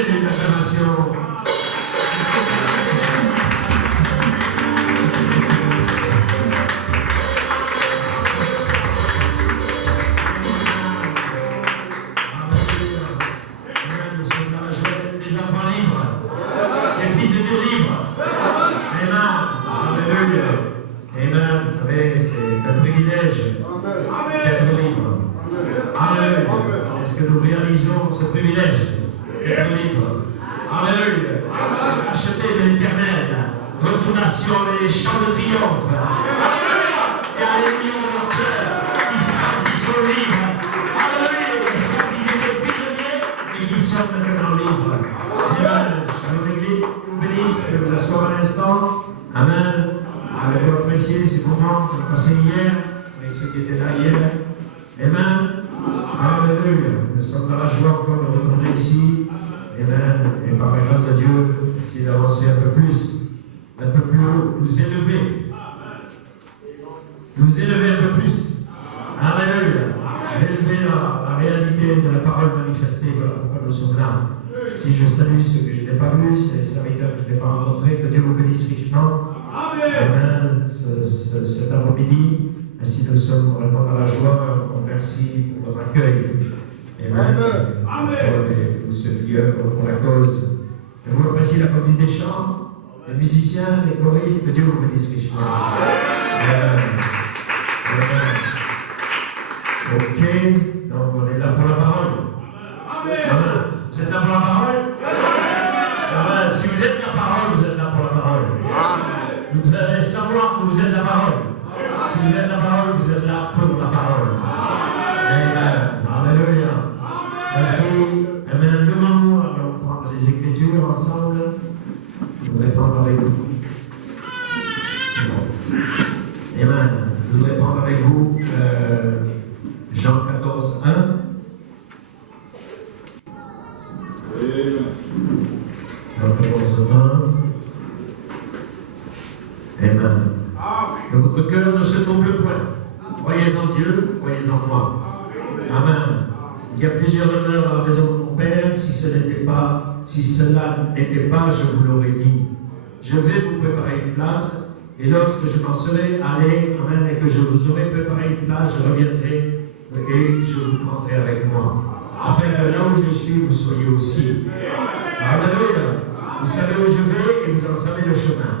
Donnez-lui une acclamation. Nous sommes dans la joie des enfants libres, des fils de Dieu libres. Amen. Alléluia. Amen. Vous savez, c'est un privilège d'être libre. Alléluia. Est-ce que nous réalisons ce privilège d'être libre? Alléluia. Acheter de l'éternel, retournation et chants de triomphe. Alléluia. Et alléluia dans leur cœur. Ils savent qu'ils sont libres. Alléluia. Ils savent qu'ils étaient prisonniers et qu'ils sont maintenant libres. Amen. Shalom l'église, vous bénisse, je vais vous asseoir un instant. Amen. Avez-vous apprécié ces moments qu'on a passés hier, avec ceux qui étaient là hier? Amen. Alléluia. Nous sommes dans la joie encore de retourner ici. Amen. Et par la grâce de Dieu, c'est d'avancer un peu plus haut, vous élever. Vous élever un peu plus. Alléluia. Élever la réalité de la parole manifestée. Voilà pourquoi nous sommes là. Si je salue ceux que je n'ai pas vus, ces serviteurs que je n'ai pas rencontrés, que Dieu vous bénisse richement. Amen. Cet après-midi, ainsi nous sommes vraiment dans la joie. On remercie pour votre accueil. Amen. Et tous ceux qui œuvrent pour la cause. Je vous remercie la conduite des chants, les musiciens, les choristes. Que Dieu vous bénisse richement. Amen. Ok. Donc on est là pour la parole. Amen. Vous êtes là pour la parole? Amen. Si vous êtes la parole, vous êtes là pour la parole. Vous devez savoir que vous êtes la parole. Si vous êtes la parole, vous êtes là pour la parole. Amen. Alléluia. Merci. Amen. Levons-nous, allons prendre les Écritures ensemble. Je voudrais prendre avec vous. Amen. Je voudrais prendre avec vous Jean 14, 1. Jean 14, 1. Amen. Que votre cœur ne se trouble point. Croyez en Dieu, croyez en moi. Amen. Il y a plusieurs honneurs à la maison de mon Père. Si cela n'était pas, je vous l'aurais dit. Je vais vous préparer une place, et lorsque je m'en serai allé, amen, et que je vous aurai préparé une place, je reviendrai et je vous prendrai avec moi. Afin que là où je suis, vous soyez aussi. Alléluia. Vous savez où je vais et vous en savez le chemin.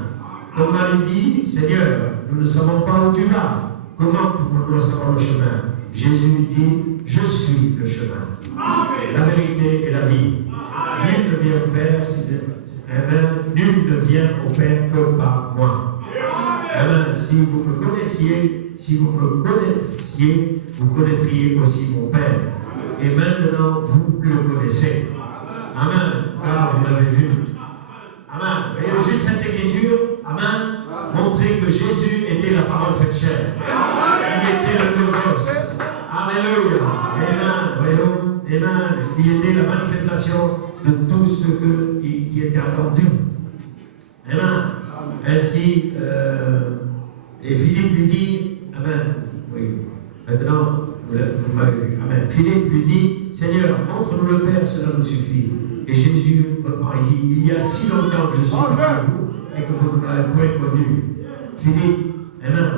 Comme Marie dit, Seigneur, nous ne savons pas où tu vas. Comment pouvons-nous savoir le chemin? Jésus dit, je suis le chemin, la vérité et la vie. Nul ne vient au Père, Amen. Nul ne vient au Père que par moi. Amen. Si vous me connaissiez, vous connaîtriez aussi mon Père. Et maintenant, vous le connaissez. Amen. Car vous l'avez vu. Amen. Voyez juste cette écriture, amen, montrer que Jésus était la parole faite chair. Il était le Logos. Alléluia. Amen. Voyons. Amen. Il était la manifestation de tout ce qui était attendu. Amen. Ainsi, et Philippe lui dit, amen. Oui. Maintenant, vous m'avez vu. Amen. Philippe lui dit, Seigneur, montre-nous le Père, cela nous suffit. Et Jésus reprend, il dit, il y a si longtemps que je suis parmi vous et que vous ne m'avez point connu. Philippe, amen.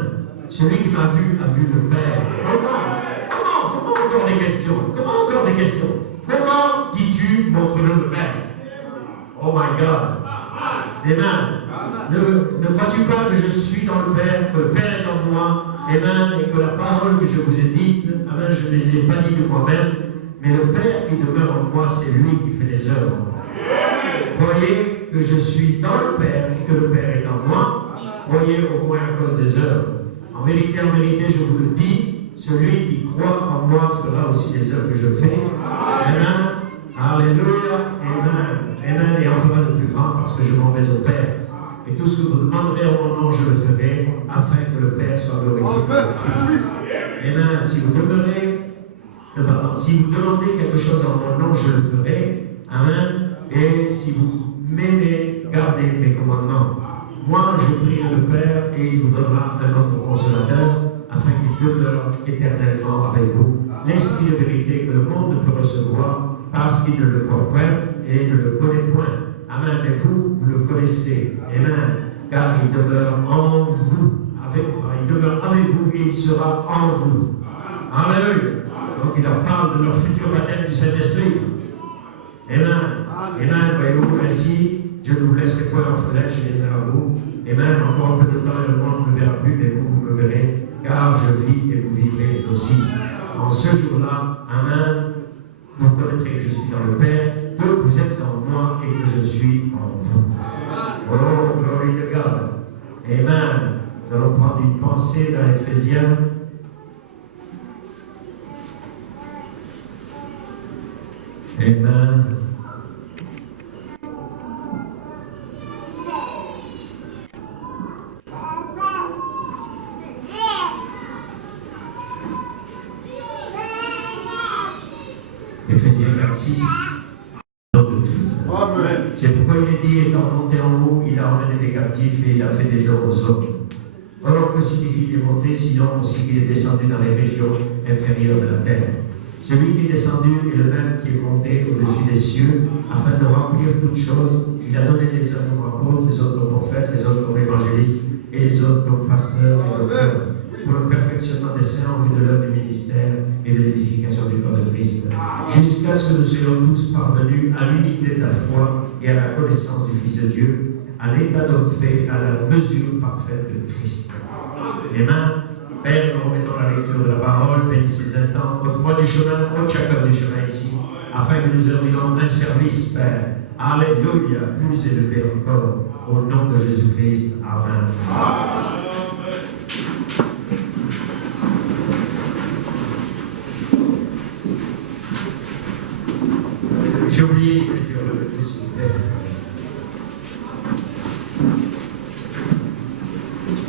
Celui qui m'a vu a vu le Père. Comment encore des questions? Comment dis-tu, montre-nous le Père? Oh my God. Amen. Ne crois-tu pas que je suis dans le Père, que le Père est en moi, amen, et que la parole que je vous ai dite, amen, je ne les ai pas dites de moi-même, mais le Père qui demeure en moi, c'est lui qui fait les œuvres. Croyez que je suis dans le Père et que le Père est en moi, croyez au moins à cause des œuvres. En vérité, je vous le dis, celui qui croit en moi fera aussi les œuvres que je fais. Amen. Alléluia. Amen. Amen. Et en fera de plus grand parce que je m'en vais au Père. Et tout ce que vous demanderez en mon nom, je le ferai, afin que le Père soit glorifié par le Fils. Amen. Si vous demandez quelque chose en mon nom, je le ferai. Amen. Et si vous m'aimez, gardez mes commandements. Moi, je prie le Père et il vous donnera un autre consolateur, afin qu'il demeure éternellement avec vous. L'esprit de vérité que le monde ne peut recevoir, parce qu'il ne le voit point et et ne le connaît point. Amen. Mais vous, vous le connaissez. Amen. Car il demeure en vous. Il demeure avec vous et il sera en vous. Alléluia. Donc il leur parle de leur futur baptême du Saint-Esprit. Amen. Amen. Voyez-vous, ainsi, je ne vous laisserai point orphelin, je viendrai à vous. Amen. Encore un peu de temps et le monde ne me verra plus, mais vous me verrez, car je vis et vous vivrez aussi. En ce jour-là, Amen, vous connaîtrez que je suis dans le Père, que vous êtes en moi et que je suis en vous. Oh, glory to God. Amen. Nous allons prendre une pensée dans Éphésiens. Amen. Éphésiens 4:6. C'est pourquoi il est dit, étant monté en haut, il a emmené des captifs et il a fait des dons aux hommes. Alors, que signifie les monter, sinon aussi qu'il est descendu dans les régions inférieures de la terre. Celui qui est descendu est le même qui est monté au-dessus des cieux, afin de remplir toutes choses. Il a donné les uns comme apôtres, les autres comme prophètes, les autres comme évangélistes, et les autres comme pasteurs et docteurs, pour le perfectionnement des saints en vue de l'œuvre du ministère et de l'édification du corps de Christ, jusqu'à ce que nous soyons tous parvenus à l'unité de la foi et à la connaissance du Fils de Dieu, à l'état d'homme fait, à la mesure parfaite de Christ. Amen. Père, nous remettons la lecture de la parole, bénis ces instants, ôte-moi du chemin, ôte chacun du chemin ici, afin que nous aurions un service, Père. Alléluia, plus élevé encore, au nom de Jésus-Christ. Amen. J'ai oublié l'écriture, s'il vous plaît.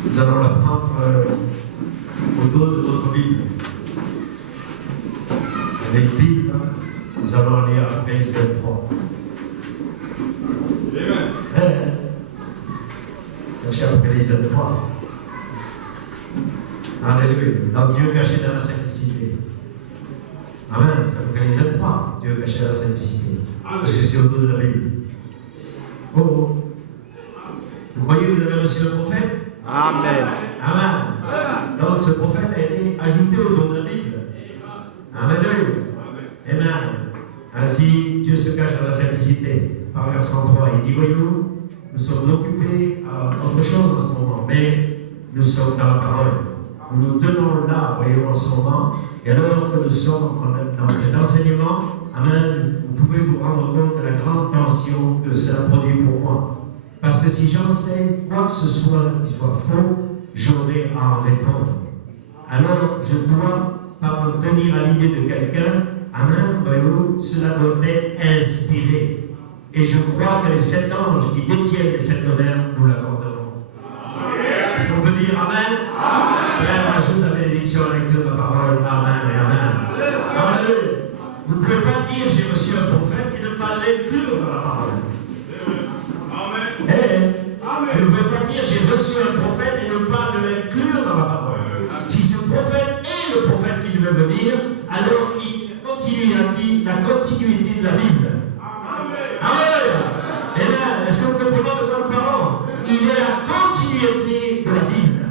Nous allons la prendre au dos de notre Bible. Avec Bible, nous allons aller à Apocalypse 23. Amen. Cherchez Apocalypse 23. Alléluia. Donc Dieu caché dans la simplicité. Amen. C'est Apocalypse 23. Dieu caché dans la simplicité. Parce que c'est au dos de la Bible. Oh, oh. Vous croyez que vous avez reçu le prophète? Amen. Amen. Donc ce prophète a été ajouté au dos de la Bible. Amen. Amen. Ainsi, Dieu se cache dans la simplicité. Paragraphe 103, il dit, voyez-vous, nous sommes occupés à autre chose en ce moment, mais nous sommes dans la parole. Nous nous tenons là, voyez-vous, en ce moment, et alors que nous sommes dans cet enseignement, amen, vous pouvez vous rendre compte de la grande tension que cela produit pour moi. Parce que si j'enseigne quoi que ce soit qui soit faux, j'aurai à en répondre. Alors, je dois pas me tenir à l'idée de quelqu'un, amen, voyez-vous, cela doit être inspiré. Et je crois que les 7 anges qui détiennent les 7 honneurs nous l'accorderont. Est-ce qu'on peut dire Amen? Père, ajoute la bénédiction à la lecture de la parole. Amen et Amen. Alléluia. Vous ne pouvez pas dire j'ai reçu un prophète et ne pas l'inclure dans la parole. Amen. Vous ne pouvez pas dire j'ai reçu un prophète et ne pas l'inclure dans la parole. Si ce prophète est le prophète qui devait venir, alors il continue à dire la continuité de la Bible. Amen. Amen. Est-ce que vous comprenez de quoi nous parlons? Il est la continuité de la Bible.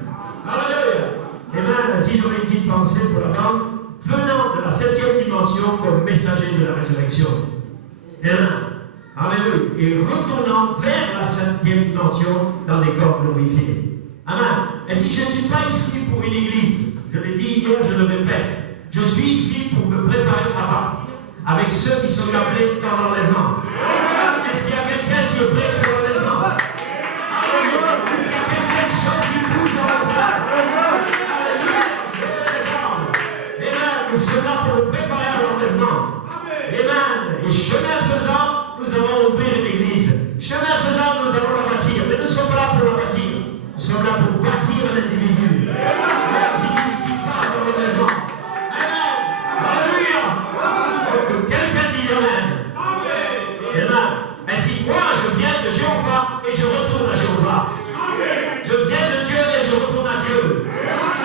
Alléluia. Amen. Si j'aurais une petite pensée pour la bande, venant de la 7e dimension comme messager de la résurrection. Amen. Alléluia. Et retournant vers la 5e dimension dans les corps glorifiés. Amen. Et si je ne suis pas ici pour une église, je l'ai dit hier, je le répète, je suis ici pour me préparer à partir avec ceux qui sont appelés dans l'enlèvement. Est-ce qu'il y a quelqu'un qui est prêt pour l'enlèvement? Alléluia. Est-ce qu'il y a quelque chose qui bouge dans la terre? Alléluia. Amen. Nous sommes là pour nous préparer à l'enlèvement. Amen. Et chemin faisant, nous allons ouvrir une église. Chemin faisant, nous allons la bâtir. Mais nous ne sommes pas là pour la bâtir. Nous sommes là pour bâtir un individu. L'individu qui part dans l'enlèvement. Amen. Alléluia. Donc quelqu'un dit Amen. Amen. Ainsi, moi, je viens de Jéhovah et je retourne à Jéhovah. Je viens de Dieu et je retourne à Dieu.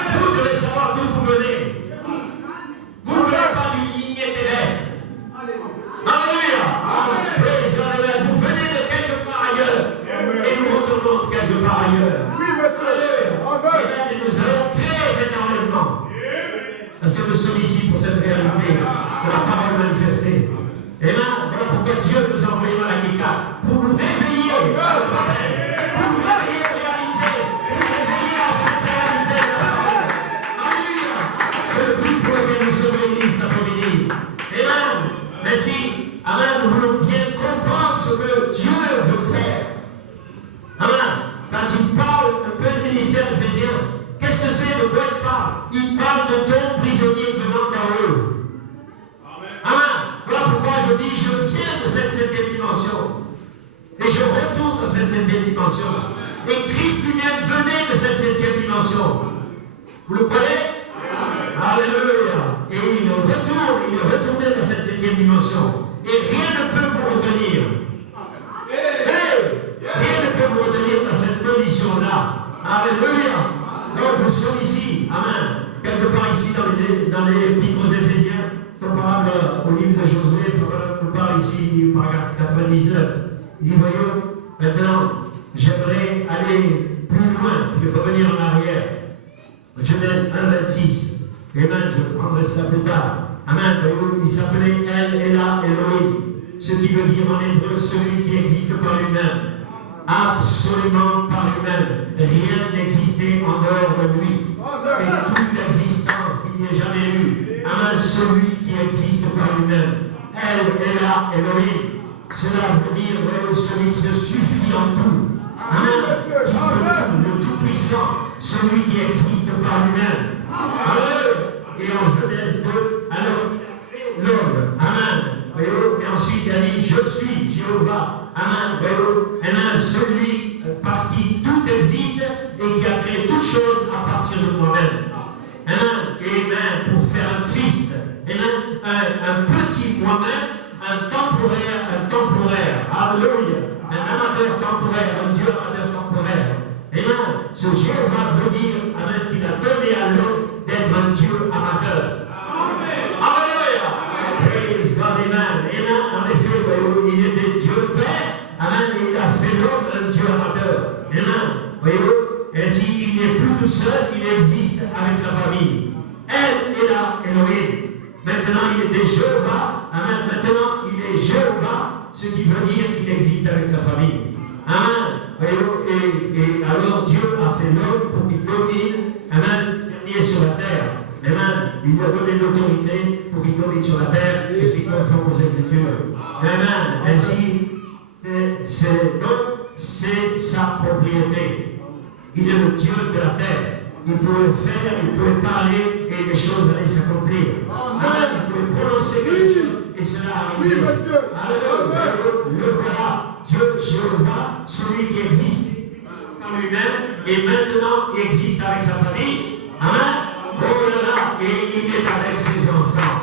Vous devez savoir d'où vous venez. Vous ne venez pas d'une lignée terrestre. Alléluia. Praise God. Alléluia. Pour nous réveiller à la parole. Pour nous réveiller aux réalités. Pour nous réveiller à cette réalité de la parole. Alléluia. C'est le but pour lequel nous sommes réunis cet après-midi. Amen. Merci. Amen. Nous voulons bien comprendre ce que Dieu veut faire. Amen. Quand il parle un peu du ministère ephésien, qu'est-ce que c'est, de quoi il parle? Il parle de dons prisonniers venant d'en haut. Amen. Voilà pourquoi je dis, je viens de cette septième dimension. Et je retourne dans cette septième dimension. Et Christ lui-même venait de cette septième dimension. Vous le croyez? Alléluia. Et il est retourné dans cette septième dimension. Et rien ne peut vous retenir. Rien ne peut vous retenir dans cette condition-là. Alléluia. Donc nous sommes ici. Amen. Quelque part ici dans les épîtres aux Éphésiens, comparable au livre de Josué, nous parle ici du paragraphe 99. Il dit, voyons, maintenant, j'aimerais aller plus loin, puis revenir en arrière. Genèse 1, 26. Amen, je prendrai cela plus tard. Amen, voyons, il s'appelait El Ela Elohim, ce qui veut dire en hébreu celui qui existe par lui-même. Absolument par lui-même. Rien n'existait en dehors de lui. Et toute existence qu'il n'y ait jamais eu. Amen, celui qui existe par lui-même. El Ela Elohim. Cela veut dire celui qui se suffit en tout. Amen. Qui peut tout, le Tout-Puissant. Celui qui existe par lui-même. Amen. Et en Genèse 2, alors il a fait l'homme. Amen. Et ensuite il a dit, je suis Jéhovah. Amen. Amen. Celui par qui tout existe et qui a créé toutes choses à partir de moi-même. Amen. Et amen. Pour faire un fils. Amen. Un petit moi-même. Un temporaire. Alléluia. Un amateur temporaire. Un Dieu amateur temporaire. Amen. Ce Jéhovah veut dire, amen, qu'il a donné à l'homme d'être un Dieu amateur. Amen. Alléluia. Praise God. Amen. Amen. En effet, il était Dieu Père. Amen. Et il a fait l'homme un Dieu amateur. Amen. Voyez-vous? Ainsi, il n'est plus tout seul, il existe avec sa famille. Elle est là, Elohim. Maintenant, il était Jéhovah. Amen. Maintenant, il est Jéhovah, ce qui veut dire qu'il existe avec sa famille. Amen. Et alors, Dieu a fait l'homme pour qu'il domine, amen, dernier sur la terre. Amen. Il lui a donné l'autorité pour qu'il domine sur la terre et c'est conforme aux Écritures. Amen. Ainsi, c'est sa propriété. Il est le Dieu de la terre. Il pouvait faire, il pouvait parler et les choses allaient s'accomplir. Amen. Il pouvait prononcer quelque chose et cela arrivait. Oui, monsieur. Alors, le voilà, Dieu Jéhovah, celui qui existe par lui-même et maintenant il existe avec sa famille. Amen. Oh là là, et il est avec ses enfants.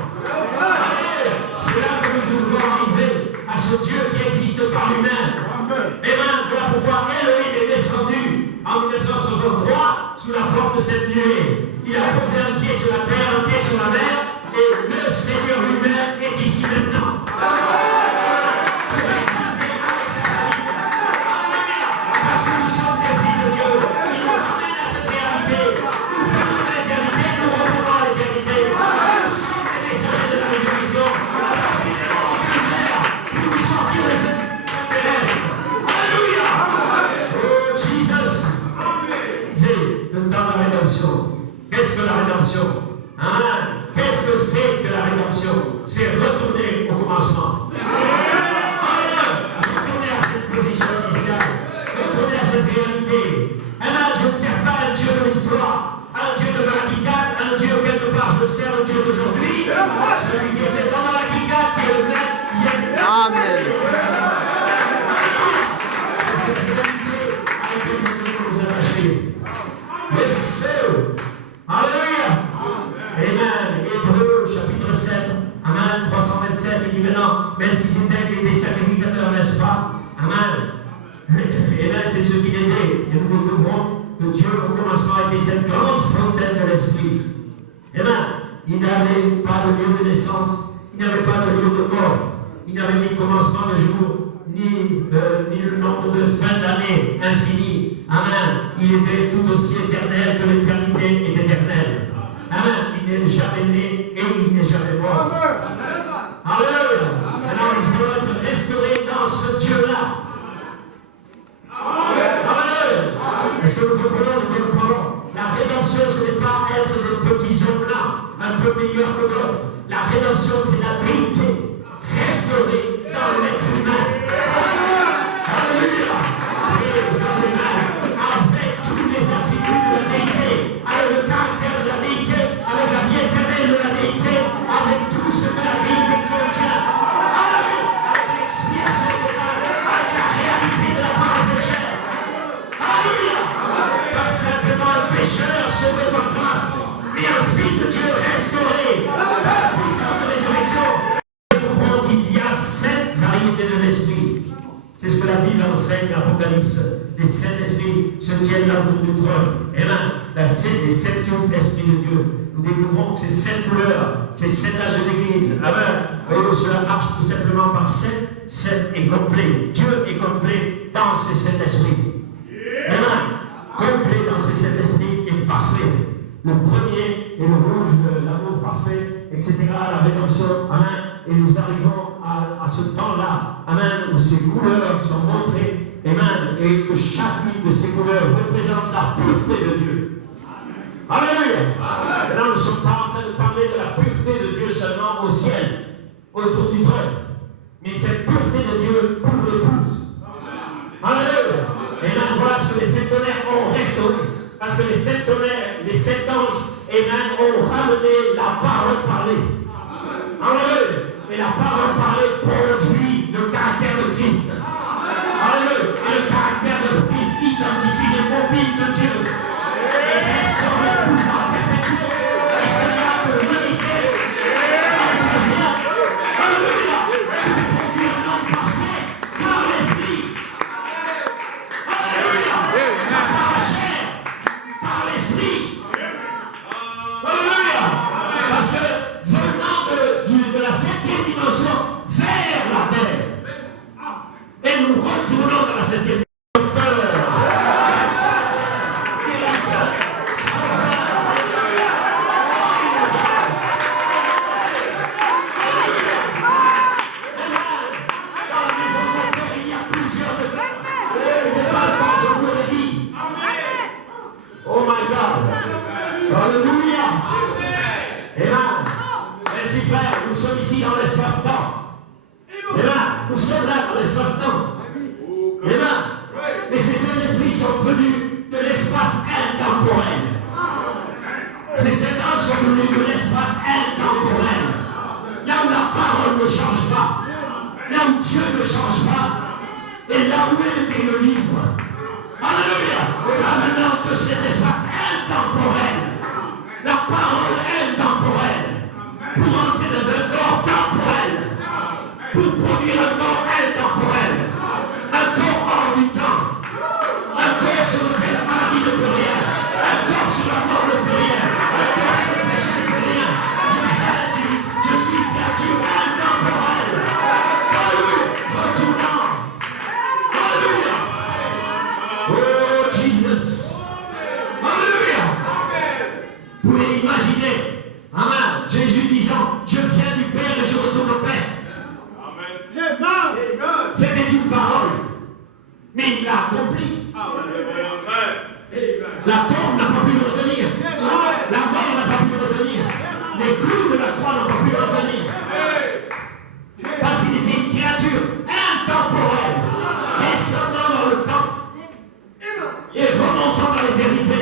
C'est là que nous devons arriver à ce Dieu qui existe par lui-même. Amen. Voilà pourquoi Elohim est descendu en 1963 sous la forme de cette nuée. Il a posé un pied sur la terre, un pied sur la mer, et le Seigneur lui-même est ici maintenant. Pour exister avec sa famille. Alléluia. Parce que nous sommes des fils de Dieu. Il nous ramène à cette réalité. Nous venons de l'éternité, nous revenons à l'éternité. Nous sommes des messagers de la résurrection. Parce qu'il est mort en calvaire pour nous sortir de cette terrestre. Alléluia. Oh Jesus. C'est le temps de la rédemption. Qu'est-ce que la rédemption? Amen. Qu'est-ce que c'est que la rédemption? C'est retourner au commencement. Amen. Retourner à cette position initiale. Retourner à cette réalité. Amen. Je ne sers pas un Dieu de l'histoire, un Dieu de Malachi 4, un Dieu quelque part. Je sers le Dieu d'aujourd'hui. Celui qui était dans Malachi 4, qui est le même hier. Amen. Cette réalité a été nous attacher. Yes, sir. Alléluia. Amen. Hébreu chapitre 7. Amen. 327. Il dit maintenant, Melchizedek était sacrificateur, n'est-ce pas? Amen. Amen. C'est ce qu'il était. Et nous découvrons que Dieu au commencement était cette grande fontaine de l'esprit. Amen. Il n'avait pas de lieu de naissance. Il n'avait pas de lieu de mort. Il n'avait ni commencement de jour, ni le nombre de fin d'année infini. Amen. Il était tout aussi éternel que l'éternité est éternelle. Amen. Il n'est jamais né et il n'est jamais mort. Alléluia. Alors, nous allons être restaurés dans ce Dieu-là. ce que la Bible enseigne, l'Apocalypse. Les saints esprits se tiennent là autour du trône. Amen. Les 7 esprits de Dieu. Nous découvrons ces 7 couleurs, ces 7 âges de l'Église. Amen. Voyez-vous, cela marche tout simplement par 7. 7 est complet. Dieu est complet dans ces 7 esprits. Amen. Complet dans ces 7 esprits et parfait. Le premier est le rouge, l'amour parfait, etc. La rédemption. Amen. Et nous arrivons à ce temps-là. Amen. Où ces couleurs sont montrées. Amen. Et que chacune de ces couleurs représente la pureté de Dieu. Alléluia. Maintenant, nous ne sommes pas en train de parler de la pureté de Dieu seulement au ciel, autour du trône. Mais cette pureté de Dieu pour l'épouse. Alléluia. Et là, voilà ce que les 7 tonnerres ont restauré. Parce que les 7 tonnerres, les 7 anges, ont ramené la parole parlée. Alléluia. Et la parole parlée produit le caractère de Christ. Alléluia. Et le caractère de Christ identifie les mobiles de Dieu. Et restaure l'épouse dans la perfection. Et c'est là que le ministère intervient. Alléluia. Pour produire un homme parfait par l'esprit. Alléluia. Pas par la chair, par l'esprit. Alléluia. Parce que venant de la 7e dimension vers la terre, et nous retournons dans la 7e dimension. Oh my God. Alléluia. Amen. Merci frère, nous sommes ici dans l'espace-temps. Amen. Nous sommes là dans l'espace-temps. Amen. Mais ces Saint-Esprits sont venus de l'espace intemporel. Ces 7 anges sont venus de l'espace intemporel. Là où la parole ne change pas. Là où Dieu ne change pas. Et là où est le livre. Alléluia. Ramenant de cet espace intemporel la parole intemporelle pour entrer dans un corps temporel, pour produire un corps intemporel, un corps hors du temps, un corps sur lequel la maladie ne peut rien, un corps sur la mort ne peut rien, un corps sur le péché ne peut rien. Je suis créature intemporelle. Alléluia. Retournant. Alléluia. Oh Jesus. Alléluia. Vous pouvez imaginer, amen, Jésus disant, je viens du Père et je retourne au Père. Amen. C'était une parole, mais il l'a accompli. La tombe n'a pas pu le retenir. La mort n'a pas pu le retenir. Les clous de la croix n'ont pas pu le retenir. Parce qu'il était une créature intemporelle, descendant dans le temps et remontant dans l'éternité.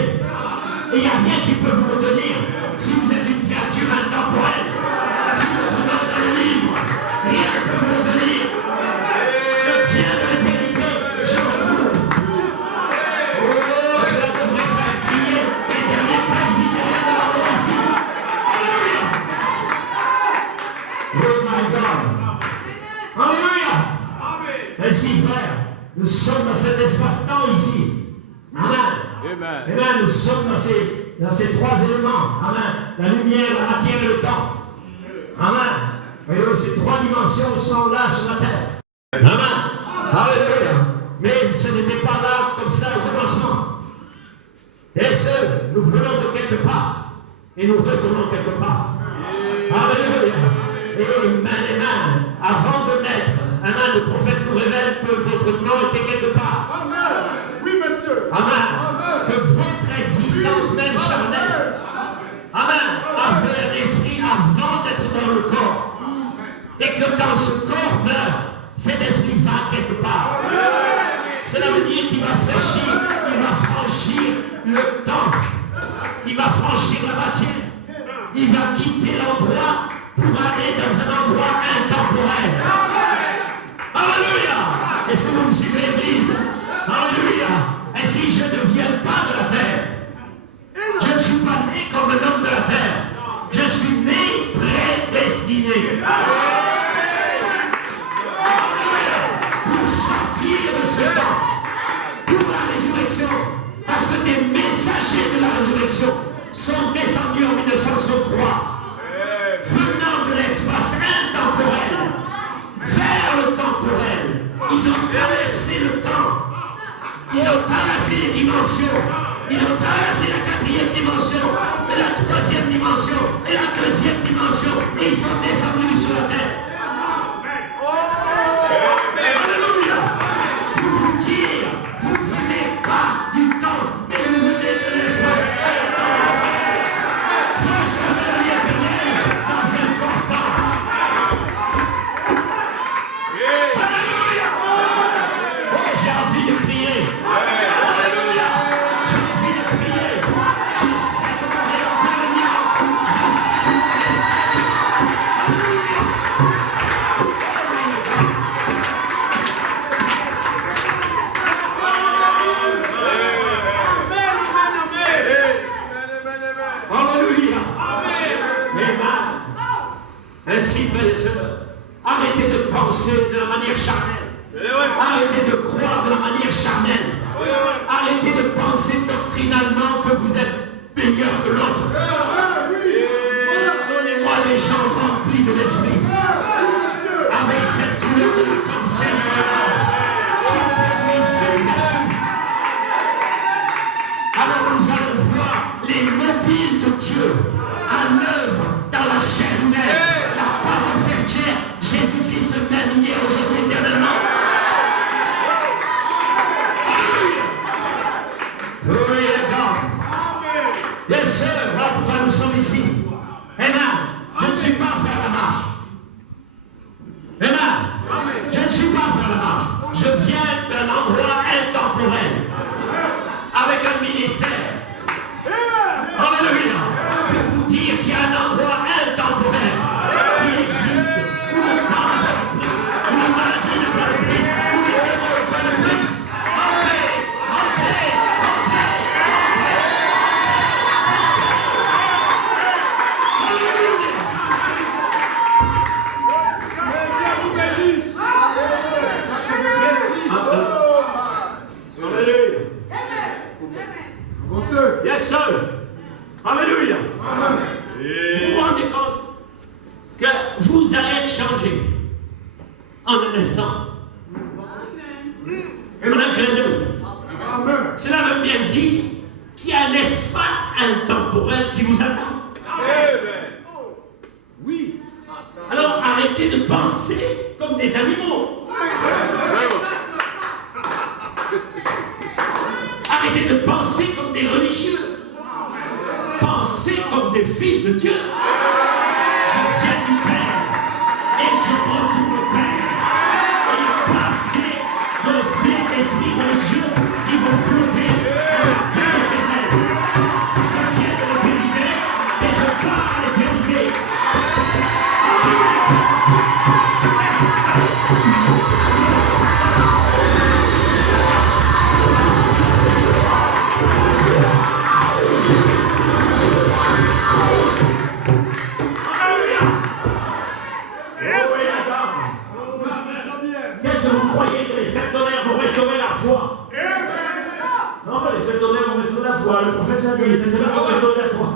Et il n'y a rien qui peut vous retenir si vous êtes une créature intemporelle. Si votre nom est dans le livre, rien ne peut vous retenir. Je viens de l'éternité, je retourne. Oh, cela devrait faire crier les derniers presbytériens de la Boétie. Alléluia. Oh my God. Alléluia. Ainsi, frère, nous sommes dans cet espace-temps ici. Amen. Amen. Amen. Nous sommes dans ces 3 éléments. Amen. La lumière, la matière et le temps. Amen. Voyez-vous, ces 3 dimensions sont là sur la terre. Amen. Alléluia. Mais ce n'était pas là comme ça au commencement. Et seuls, nous venons de quelque part et nous retournons quelque part. Alléluia. Et amen. Avant de naître, amen, le prophète nous révèle que votre nom était quelque part. Amen. Oui, monsieur. Amen. Que votre existence même charnelle, amen, avait un esprit avant d'être dans le corps. Et que quand ce corps meurt, cet esprit va quelque part. Cela veut dire qu'il va franchir, le temps. Il va franchir la matière. Il va quitter l'endroit pour aller dans un endroit intemporel. Alléluia. Est-ce que vous me suivez, l'Église? Alléluia. Et si je ne viens pas de la terre, je ne suis pas né comme un homme de la terre. Je suis né prédestiné. Alléluia. Pour sortir ont traversé le temps. Ils ont traversé les dimensions. Ils ont traversé la 4e dimension, et la 3e dimension, et la 2e dimension, et ils sont descendus sur la terre. Alléluia. Pour vous dire, vous ne venez pas du temps, mais vous venez de l'espace. Recevez la vie éternelle dans un corps temps. Alléluia. Oh, j'ai envie de prier. Alléluia. J'ai envie de prier. Je sais que mon Dieu est venu. Je sais. Alléluia. Amen. Ainsi, frères et sœurs, arrêtez de penser de la manière charnelle. Arrêtez de croire de la manière charnelle. Arrêtez de penser doctrinalement que vous êtes meilleur que l'autre. Donnez-moi des gens remplis de l'esprit, avec cette couleur de cancer qui produit cette vertu. Alors nous allons voir les mobiles de Dieu en œuvre dans la chair humaine. La parole faite chair, Jésus-Christ le même hier, aujourd'hui, éternellement. Glory to God. Yes, sir. Voilà pourquoi nous sommes ici. Amen. Je ne suis pas à faire la marche. Amen. Je ne suis pas à faire la marche. Je viens d'un endroit intemporel avec un ministère. Alléluia. Pour vous dire qu'il y a un endroit intemporel qui existe où le temps n'a pas de prix, où la maladie n'a pas de prix, où les démons n'ont pas de prix. Entrez, entrez, entrez, Alléluia. Yes, sir. Alléluia. Vous vous rendez compte que vous allez être changé en un instant. En un clin d'œil. Cela veut bien dire qu'il y a un espace intemporel qui vous attend. Oui. Alors arrêtez de penser comme des animaux. Arrêtez de penser comme des religieux. Pensez comme des fils de Dieu. Je viens du Père et je retourne au Père. Et passez le fil d'esprit de Dieu qui vont plomber dans la paix éternelle. Je viens de l'éternité et je pars à l'éternité. Qu'est-ce que vous croyez que les 7 tonnerres vont restaurer la foi? Non, mais les 7 tonnerres vont restaurer la foi. Le prophète l'a dit, les 7 tonnerres vont restaurer la foi.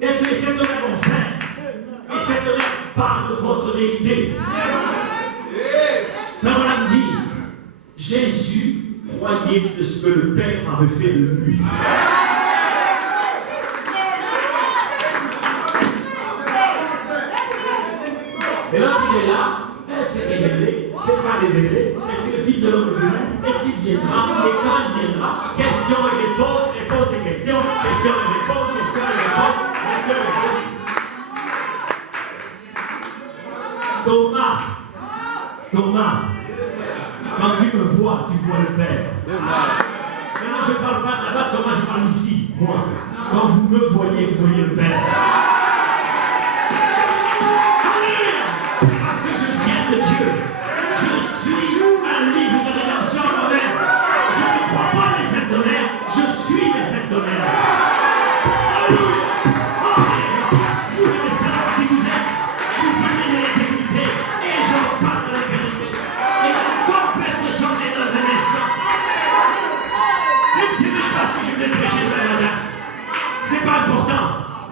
Qu'est-ce que les 7 tonnerres vont faire? Les 7 tonnerres parlent de votre déité. Comme on l'a dit, Jésus croyait de ce que le Père avait fait de lui. Et là, il est là, elle s'est révélée, c'est pas révélé. Est-ce que le Fils de l'homme est venu? Est-ce qu'il viendra? Et quand il viendra, questions et réponses, réponses et questions, questions et réponses, questions et réponses, questions et réponses. Thomas, quand tu me vois, tu vois le Père. Maintenant, je ne parle pas de là-bas, Thomas, je parle ici, moi. Quand vous me voyez, vous voyez le Père. Parce que je viens de Dieu. Je suis un livre de rédemption en moi-même. Je ne crois pas les 7 tonnerres, je suis les 7 tonnerres. Alléluia. Vous devez savoir qui vous êtes. Vous venez de l'éternité et je repars de l'éternité. Et mon corps peut être changé dans un instant. Je ne sais même pas si je vais prêcher demain matin. C'est pas important.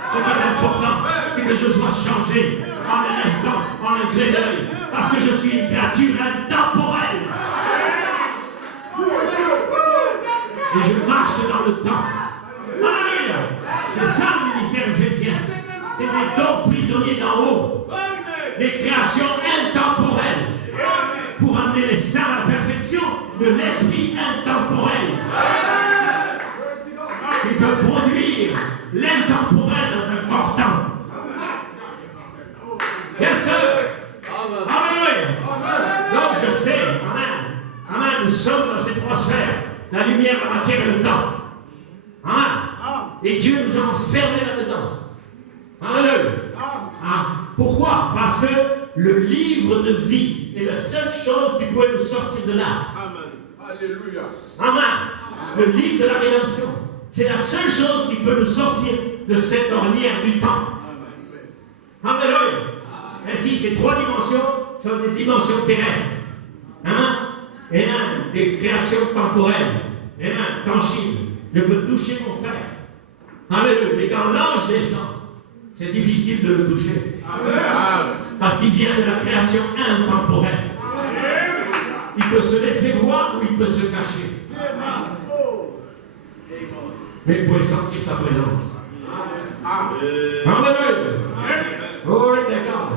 Ce qui est important, c'est que je sois changé en un instant, en un clin d'œil, parce que je suis une créature intemporelle. Et je marche dans le temps. Alléluia. C'est ça le ministère ephésien. C'est des dons prisonniers d'en haut. Des créations intemporelles. Pour amener les saints à la perfection de l'esprit intemporel. Qui peut produire l'intemporel dans un corps temps. Yes, sir. Alléluia. Donc je sais, amen. Amen, nous sommes dans ces trois sphères. La lumière, la matière et le temps. Amen. Et Dieu nous a enfermés là-dedans. Alléluia. Pourquoi? Parce que le livre de vie est la seule chose qui pourrait nous sortir de là. Amen. Alléluia. Amen. Le livre de la rédemption. C'est la seule chose qui peut nous sortir de cette ornière du temps. Alléluia. Ainsi, ces trois dimensions sont des dimensions terrestres. Amen. Amen. Des créations temporelles. Amen. Tangibles. Je peux toucher mon frère. Alléluia. Mais quand l'ange descend, c'est difficile de le toucher. Amen. Parce qu'il vient de la création intemporelle. Il peut se laisser voir ou il peut se cacher. Mais vous pouvez sentir sa présence. Alléluia. Oh, oui, d'accord.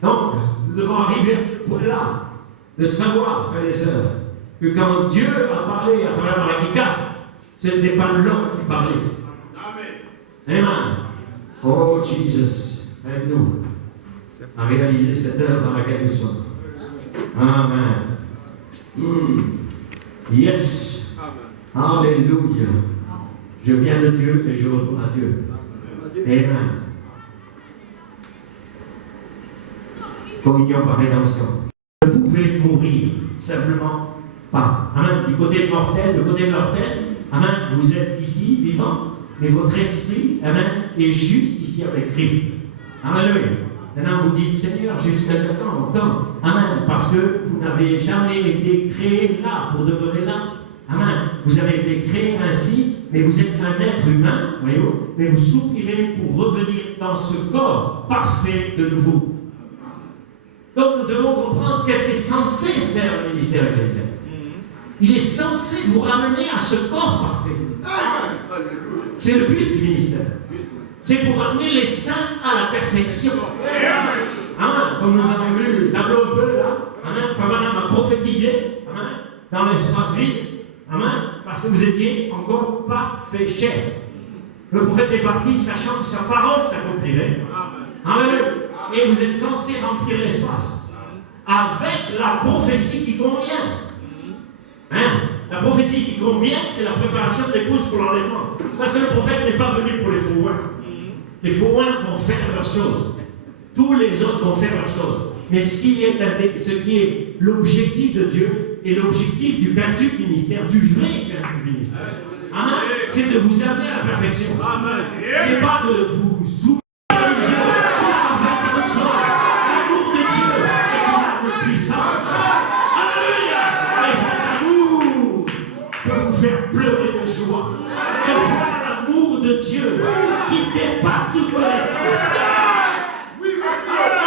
Donc, nous devons arriver à ce point-là de savoir, frères et sœurs, que quand Dieu a parlé à travers Malachie 4, ce n'était pas l'homme qui parlait. Amen. Oh, Jesus, aide-nous à réaliser cette heure dans laquelle nous sommes. Amen. Yes. Alléluia. Je viens de Dieu et je retourne à Dieu. Amen. Communion par rédemption. Vous ne pouvez mourir simplement pas. Amen. Du côté mortel, amen, vous êtes ici, vivant, mais votre esprit, amen, est juste ici avec Christ. Alléluia. Maintenant, vous dites, Seigneur, jusqu'à quand? Amen. Parce que vous n'avez jamais été créé là, pour demeurer là. Amen. Vous avez été créé ainsi, mais vous êtes un être humain, voyez-vous, mais vous soupirez pour revenir dans ce corps parfait de nouveau. Donc nous devons comprendre qu'est-ce qu'est censé faire le ministère ephésien. Il est censé vous ramener à ce corps parfait. C'est le but du ministère. C'est pour amener les saints à la perfection. Amen. Comme nous avons vu le tableau un peu là, amen, Fabiana m'a prophétisé, amen, dans l'espace vide, amen, parce que vous étiez encore pas fait chair. Le prophète est parti sachant que sa parole s'accomplirait. Amen. Et vous êtes censé remplir l'espace avec la prophétie qui convient. Hein? La prophétie qui convient, c'est la préparation de l'épouse pour l'enlèvement. Parce que le prophète n'est pas venu pour les faux oins. Les faux oins vont faire leurs choses. Tous les autres vont faire leurs choses. Mais ce qui est l'objectif de Dieu et l'objectif du quintuple ministère, du vrai quintuple ministère, amen, c'est de vous amener à la perfection. C'est pas de vous soumettre. Faire pleurer de joie, de voir l'amour de Dieu qui dépasse toute connaissance.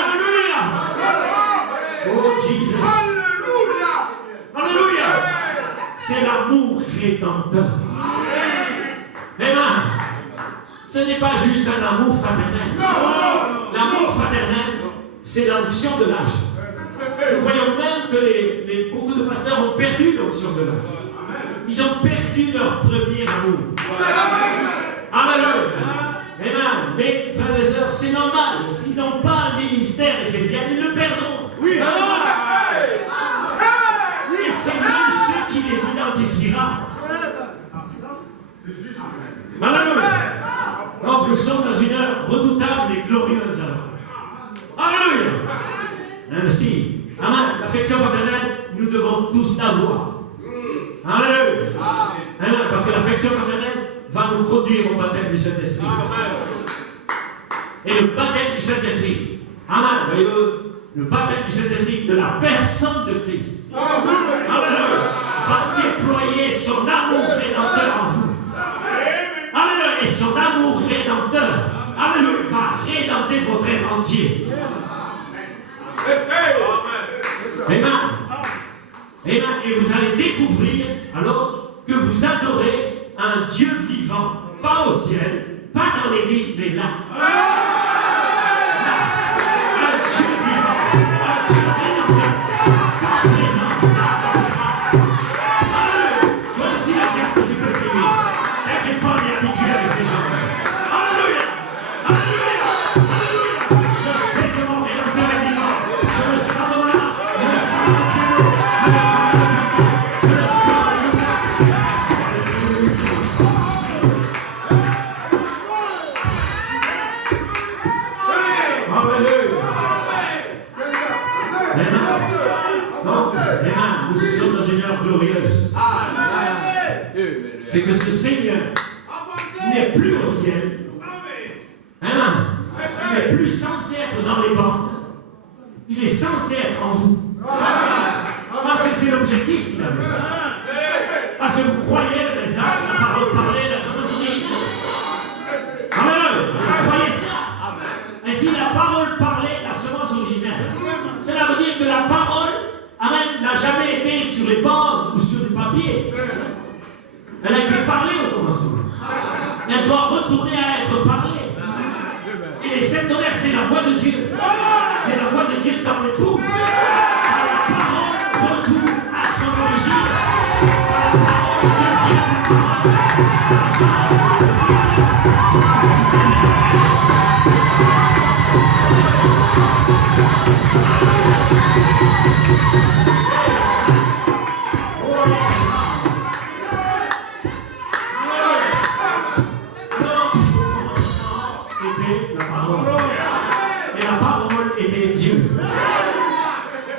Alléluia! Oh Jesus! Alléluia! C'est l'amour rédempteur. Amen. Ce n'est pas juste un amour fraternel. L'amour fraternel, c'est l'onction de l'âge. Nous voyons même que beaucoup de pasteurs ont perdu l'onction de l'âge. Ils ont perdu leur premier amour. Alléluia. Amen. Mais, frères et sœurs, c'est normal. S'ils n'ont pas un ministère ephésien, ils le perdront. Oui. Et c'est même ce qui les identifiera. Alléluia. Donc, nous sommes dans une heure redoutable et glorieuse. Alléluia. Ainsi, amen. L'affection fraternelle, nous devons tous l'avoir. Alléluia. Amen. Parce que l'affection fraternelle va nous conduire au baptême du Saint-Esprit. Et le baptême du Saint-Esprit, amen, voyez-vous, le baptême du Saint-Esprit de la personne de Christ, alléluia, va déployer son amour rédempteur en vous. Alléluia. Et son amour rédempteur, alléluia, va rédempter votre être entier. Amen. Amen. Et vous allez découvrir alors que vous adorez un Dieu vivant, pas au ciel, pas dans l'église, mais là. Un Dieu vivant, un Dieu rénové, pas présent, là. Alléluia. Moi aussi, le diable que tu peux prier. T'inquiète pas, on est habitué avec ces gens. Alléluia. Alléluia. Alléluia. Je sais que mon Rédempteur est vivant. Je le sens dans la main. Je le sens dans le piano. Je le sens dans le piano. Je le sens dans le piano. Alléluia. Amen. Nous sommes dans une heure glorieuse. C'est que ce Seigneur n'est plus au ciel. Amen. Il n'est plus censé être dans les bandes. Il est censé être en vous. Parce que c'est l'objectif qu'il avait. Parce que vous croyez le message, la parole parlée, la semence originale. Amen. Vous croyez ça. Et si la parole parlait, la semence originale, cela veut dire que la parole, amen, n'a jamais été sur les bandes ou sur du papier. Elle a été parlée au commencement. Elle doit retourner à être parlée. Et les sept tonnerres, c'est la voix de Dieu. C'est la voix de Dieu dans le tout. Par la parole, retourne à son origine. Par la parole, devient la parole.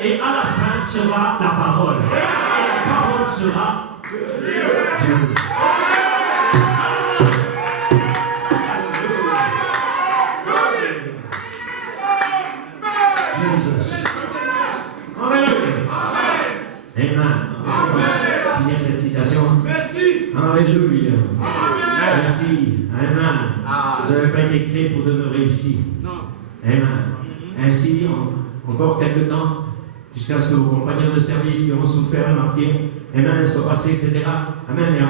Et à la fin sera la parole. Et la parole sera Dieu. Jesus. Alléluia. Amen. Finir cette citation. Merci. Alléluia. Amen. Merci. Amen. Vous n'avez pas été créé pour demeurer ici. Non. Amen. Ainsi, encore quelques temps, jusqu'à ce que vos compagnons de service qui ont souffert le martyr, amen, soient passés, etc. Amen. Et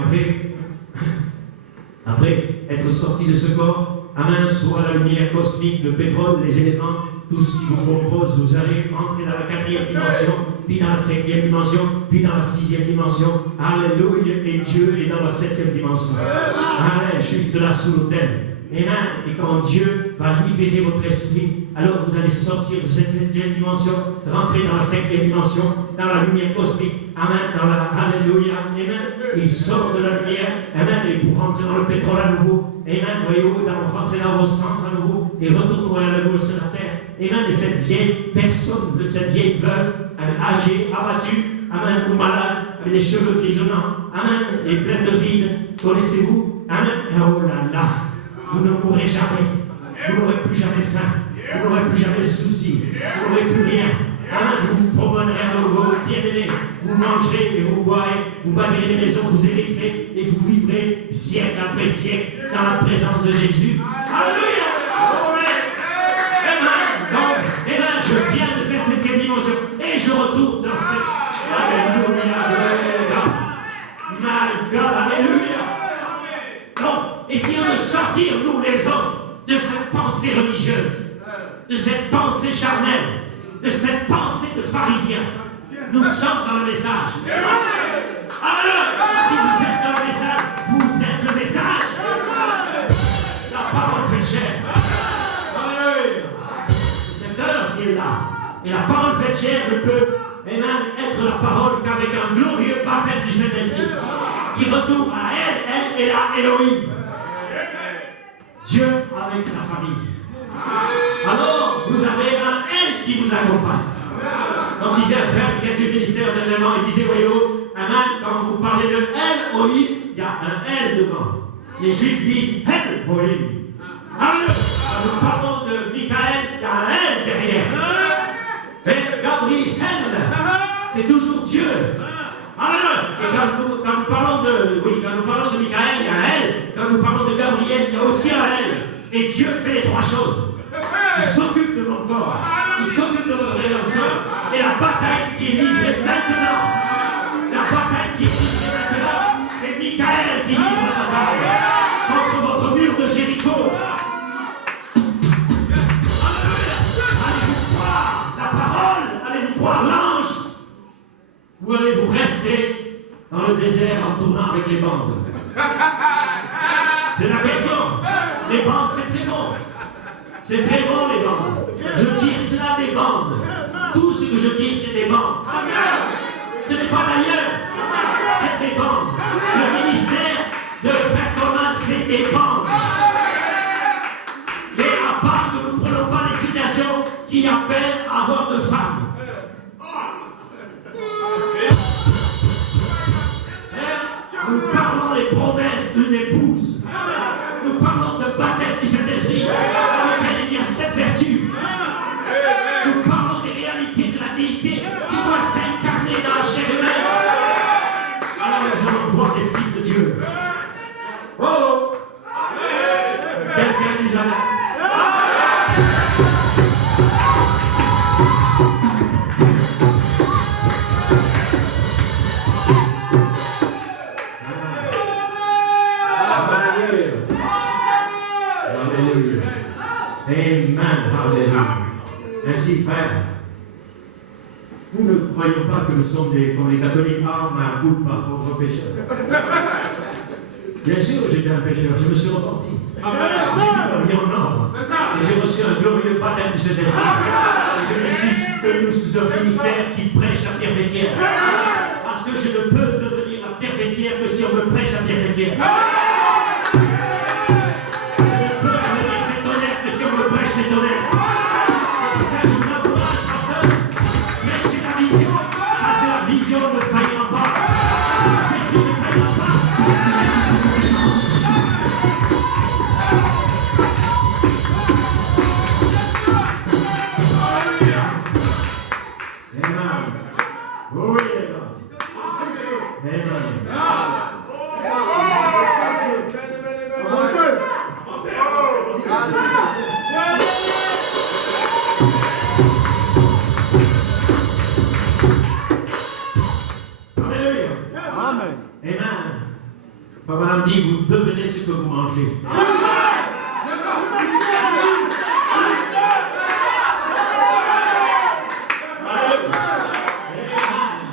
après être sortis de ce corps, amen, soit la lumière cosmique, le pétrole, les éléments, tout ce qui vous compose, vous allez entrer dans la 4e dimension, puis dans la 5e dimension, puis dans la 6e dimension. Alléluia. Et Dieu est dans la 7e dimension. Amen. Juste là sous l'autel. Amen. Et quand Dieu va libérer votre esprit, alors vous allez sortir de cette 7e dimension, rentrer dans la 5e dimension, dans la lumière cosmique. Amen. Dans la Alléluia. Amen. Il sort de la lumière. Amen. Et pour rentrer dans le pétrole à nouveau. Amen. Voyez-vous, rentrer dans vos sens à nouveau et retourner à nouveau sur la terre. Amen. Et cette vieille personne, cette vieille veuve, âgée, abattue, amen, ou malade, avec des cheveux grisonnants, amen, et pleine de rides, connaissez-vous? Amen. Oh là là. Vous ne mourrez jamais. Vous n'aurez plus jamais faim. Vous n'aurez plus jamais de soucis. Vous n'aurez plus rien. Amen. Vous vous promènerez à vos bien-aimés. Vous mangerez et vous boirez. Vous bâtirez des maisons, vous hériterez et vous vivrez siècle après siècle dans la présence de Jésus. Alléluia. Amen. Donc, amen, je viens de cette 7e dimension et je retourne dans cette. Alléluia. My God. Alléluia. Donc, essayons de sortir, nous les hommes, de cette pensée religieuse, de cette pensée charnelle, de cette pensée de pharisien. Nous sommes dans le message. Alléluia. Si vous êtes dans le message, vous êtes le message. La parole fait chair. Alléluia. C'est l'heure qui est là. Et la parole fait chair ne peut amen, être la parole qu'avec un glorieux baptême du Saint-Esprit qui retourne à elle et à Elohim. Dieu avec sa famille. Alors, vous avez un elle qui vous accompagne. Donc, disait un frère de quelques ministères dernièrement, il disait, voyez-vous, amen, quand vous parlez de Elohim, il y a un elle devant. Les Juifs disent Elohim. Amen. Quand nous parlons de Michael, il y a un elle derrière. Et Gabriel, c'est toujours Dieu. Alléluia. Et quand nous parlons de Michael, il y a un elle. Quand nous parlons de Gabriel, il y a aussi un elle. Et Dieu fait les trois choses. Il s'occupe de mon corps. Il s'occupe de votre rédemption. Et la bataille qui est livrée maintenant, c'est ou allez-vous rester dans le désert en tournant avec les bandes? C'est la question. Les bandes, c'est très bon. C'est très bon, les bandes. Je tire cela des bandes. Tout ce que je tire, c'est des bandes. Ce n'est pas d'ailleurs. C'est des bandes. Le ministère de faire commande, c'est des bandes. Et à part que nous ne prenons pas les citations qui appellent à avoir de femmes. Nous parlons des promesses d'une épouse. Nous parlons de baptême du Saint-Esprit dans lequel il y a 7 vertus. Nous parlons des réalités de la déité qui doit s'incarner dans la chair humaine. Alors nous allons voir des fils de Dieu. Oh! Quelqu'un dit amen. Amen, hallelujah. Ainsi, frère, nous ne croyons pas que nous sommes comme les catholiques, ma culpa, pauvre pécheur. Bien sûr, j'étais un pécheur, je me suis repenti. J'ai mis en ordre. Et j'ai reçu un glorieux baptême du Saint-Esprit. Et je me suis tenu sous un ministère qui prêche la pierre fêtière. Parce que je ne peux devenir la pierre fêtière que si on me prêche la pierre fêtière. C'est tonnerre. C'est ça que je vous encourage, pasteur. Prêchez la vision, parce que la vision ne faillira pas. La prophétie ne faillira pas. Amen. Oui, Abraham dit, vous devenez ce que vous mangez.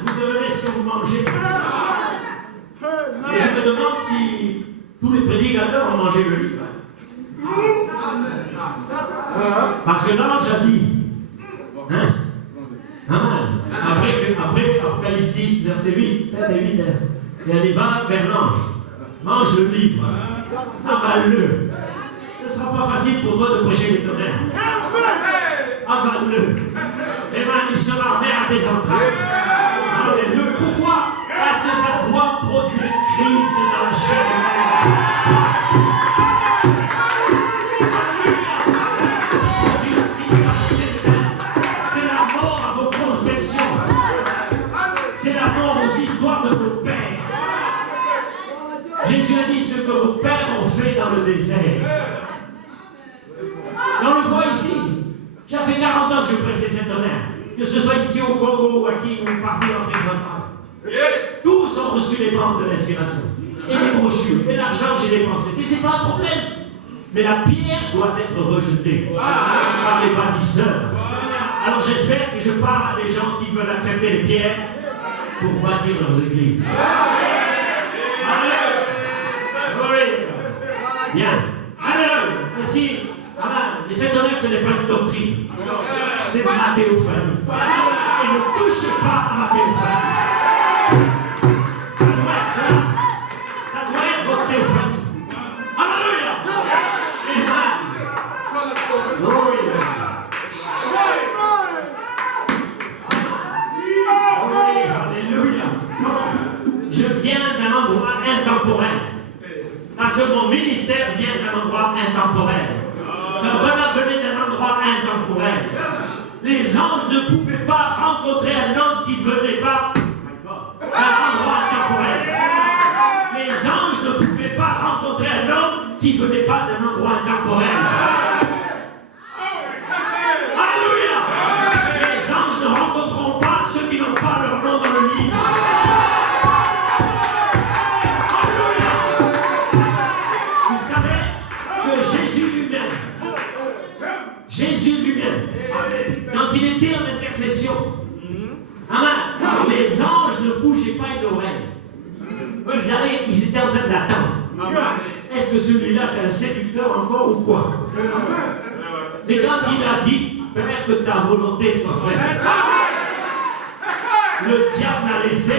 Vous devenez ce que vous mangez. Et je me demande si tous les prédicateurs ont mangé le livre. Parce que l'ange a dit, hein? Après Apocalypse 10, verset 8, 7 et 8, il y a des va vers l'ange. Mange le livre, avale-le. Ce ne sera pas facile pour toi de prêcher les tonnerres. Avale-le. Et bien, il sera amer à tes entrailles. Alléluia. Pourquoi? Parce que ça doit produire Christ dans la chair humaine. C'est la mort à vos conceptions. C'est la mort aux histoires de vos pères. Jésus a dit ce que vos pères ont fait dans le désert. Et on le voit ici. J'ai fait 40 ans que je prêchais cet honneur. Que ce soit ici au Congo ou à qui ou partout en Afrique centrale. Tous ont reçu les bandes de l'inspiration. Et les brochures. Et l'argent que j'ai dépensé. Et ce n'est pas un problème. Mais la pierre doit être rejetée par les bâtisseurs. Alors j'espère que je parle à des gens qui veulent accepter les pierres pour bâtir leurs églises. Bien. Alors, ici, les saints honneurs, ce n'est pas une doctrine. C'est ma théophanie. Et ne touchez pas à ma théophanie. Ça doit être ça. Ça doit être votre théophanie. Alléluia. Alléluia. Je viens d'un endroit intemporel. Parce que mon ministère vient d'un endroit intemporel. Bernard venait d'un endroit intemporel. Les anges ne pouvaient pas rencontrer un homme qui ne venait pas d'un endroit intemporel. Les anges ne pouvaient pas rencontrer un homme qui ne venait pas d'un endroit intemporel. Alléluia! Les anges ne rencontreront pas ceux qui n'ont pas leur nom dans le livre. Jésus lui-même, quand il était en intercession, les anges ne ils étaient en train d'attendre. Est-ce que celui-là, c'est un séducteur encore ou quoi? Et quand il a dit, Père, que ta volonté soit faite, le diable l'a laissé,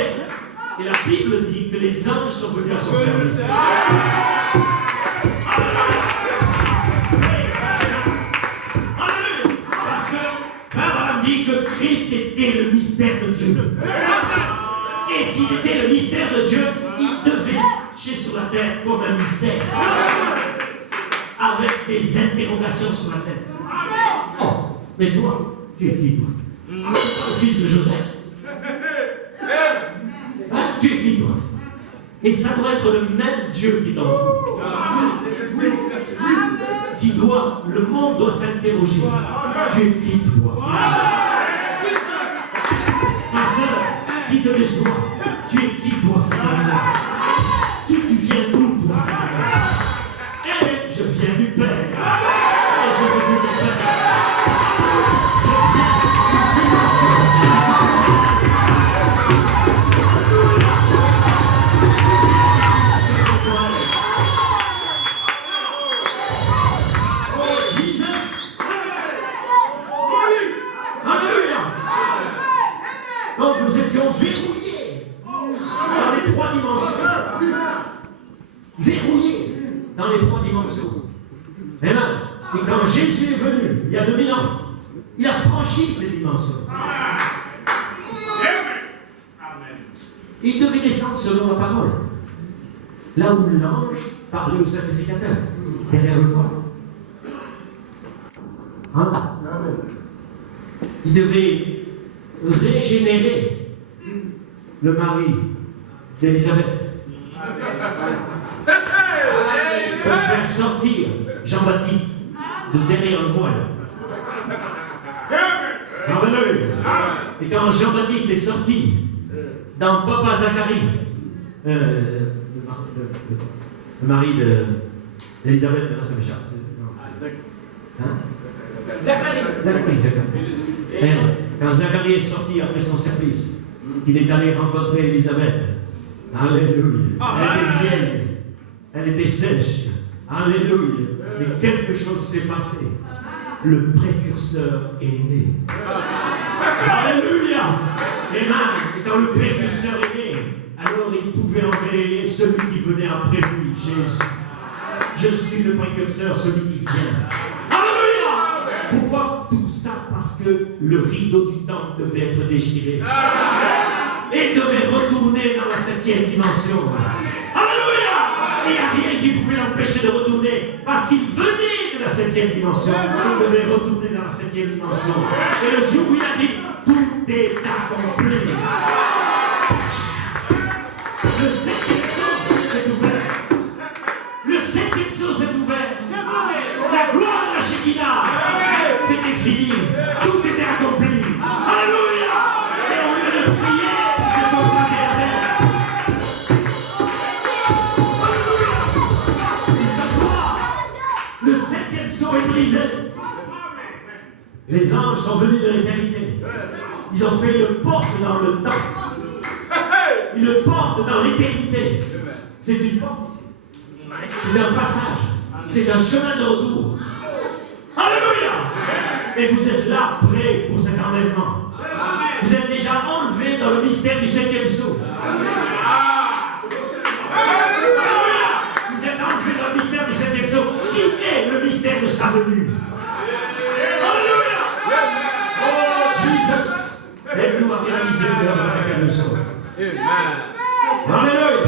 et la Bible dit que les anges sont venus à son service. Parce que Frère Branham dit que Christ était le mystère de Dieu. Et s'il était le mystère de Dieu, il devait marcher sur la terre comme un mystère. Avec des interrogations sur la tête. Oh, mais toi, tu es qui, toi? Tu es le fils de Joseph? Hein? Tu es qui, toi? Et ça doit être le même Dieu qui est en vous. Qui doit, le monde doit s'interroger. Tu es qui, toi? Ma soeur, qui te déçoit? Tu es qui, toi, finalement? Tu viens d'où, toi, finalement? Je viens du Père. Et je veux du Père. Jesus. Alléluia. Donc nous étions verrouillés dans les trois dimensions. Verrouillés dans les trois dimensions. Amen. Et quand Jésus est venu, il y a 2000 ans, il a franchi ces dimensions. Il devait descendre selon la parole. Là où l'ange parlait au sacrificateur, derrière le voile. Hein? Il devait régénérer le mari d'Élisabeth. Pour faire sortir Jean-Baptiste de derrière le voile. Alléluia. Et quand Jean-Baptiste est sorti dans Papa Zacharie, le mari d'Élisabeth, ça m'échappe. Hein? Zacharie. Quand Zacharie est sorti après son service, il est allé rencontrer Élisabeth. Alléluia. Elle est vieille. Elle était sèche. Alléluia. Mais quelque chose s'est passé. Le précurseur est né. Alléluia. Amen. Et quand le précurseur est né, alors il pouvait envoyer celui qui venait après lui, Jésus. Je suis le précurseur, celui qui vient. Alléluia. Pourquoi tout ça? Parce que le rideau du temple devait être déchiré. Et il devait retourner dans la 7e dimension. Alléluia. Et il n'y a rien qui pouvait l'empêcher de retourner. Parce qu'il venait de la 7e dimension. Il devait retourner dans la 7e dimension. Et le jour où il a dit, tout est accompli. Le 7e saut s'est ouvert. Le 7e saut s'est ouvert. La gloire de la Shekinah. C'était fini. Tout était accompli. Alléluia. Et au lieu de prier, ils se sont plantés à terre. Alléluia. Ils s'assoient. Le 7e saut est brisé. Les anges sont venus de l'éternité. Ils ont fait une porte dans le temps. Une porte dans l'éternité. C'est une porte. C'est un passage. C'est un chemin de retour. Alléluia. Et vous êtes là, prêts pour cet enlèvement. Vous êtes déjà enlevés dans le mystère du 7e saut. Alléluia. Vous êtes enlevés dans le mystère du 7e saut. Qui est le mystère de sa venue? Alléluia. Oh, Jesus. Aide-nous à réaliser l'œuvre à laquelle nous sommes. Alléluia.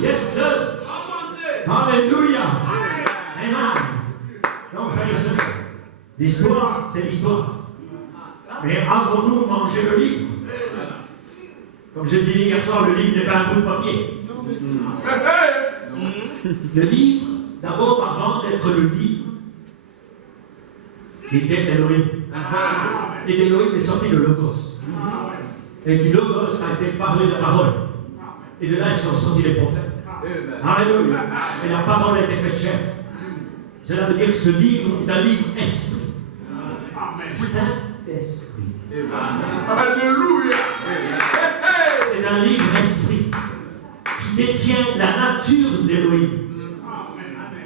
Yes, sir. Alléluia. Amen. Donc, frères et sœurs, l'histoire, c'est l'histoire. Mais avons-nous mangé le livre? Comme je disais hier soir, le livre n'est pas un bout de papier. Le livre, d'abord, avant d'être le livre, était Elohim. Et d'Elohim est sorti le Logos. Et du Logos a été parlé la parole. Et de là sont sortis les prophètes. Alléluia. Et la parole a été faite chair. Cela veut dire que ce livre est un livre esprit. Saint-Esprit. Alléluia. C'est un livre esprit qui détient la nature d'Élohim.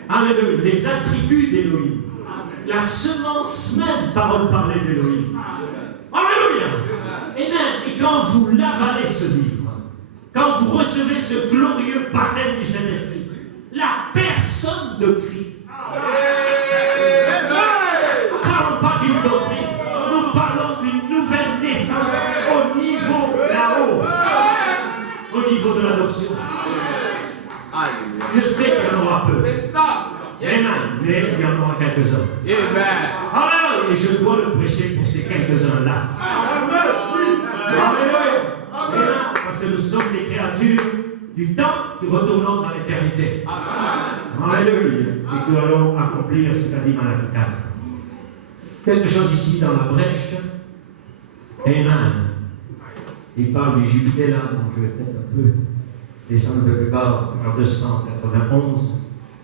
Alléluia. Les attributs d'Élohim. La semence même, parole parlée d'Élohim. Alléluia. Amen. Et quand vous l'avalez ce livre, quand vous recevez ce glorieux baptême du Saint-Esprit, la personne de Christ. Nous ne parlons pas d'une doctrine, nous parlons d'une nouvelle naissance au niveau là-haut, au niveau de l'adoption. Je sais qu'il y en aura peu. Amen. Mais il y en aura quelques-uns. Alors, et je dois le prêcher pour ces quelques-uns-là. Alléluia. Amen. Parce que nous sommes les créatures du temps qui retournons dans l'éternité. Alléluia. Et que nous allons accomplir ce qu'a dit Malachie 4. Quelque chose ici dans la brèche. Amen. Il parle du jubilé là, donc je vais peut-être un peu descendre un peu plus bas, en 291,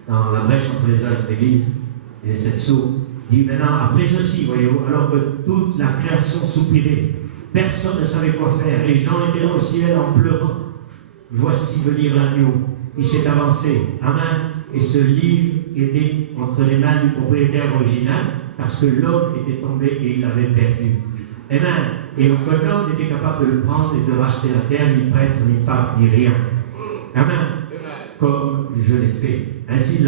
dans la brèche entre les âges de l'Église et les 7 sceaux. Dit maintenant, après ceci, voyez-vous, alors que toute la création soupirait, personne ne savait quoi faire, et Jean était là au ciel en pleurant. Voici venir l'agneau, il s'est avancé, amen, et ce livre était entre les mains du propriétaire original, parce que l'homme était tombé et il l'avait perdu. Amen. Et aucun homme n'était capable de le prendre et de racheter la terre, ni prêtre, ni pape, ni rien. Amen. Comme je l'ai fait. Ainsi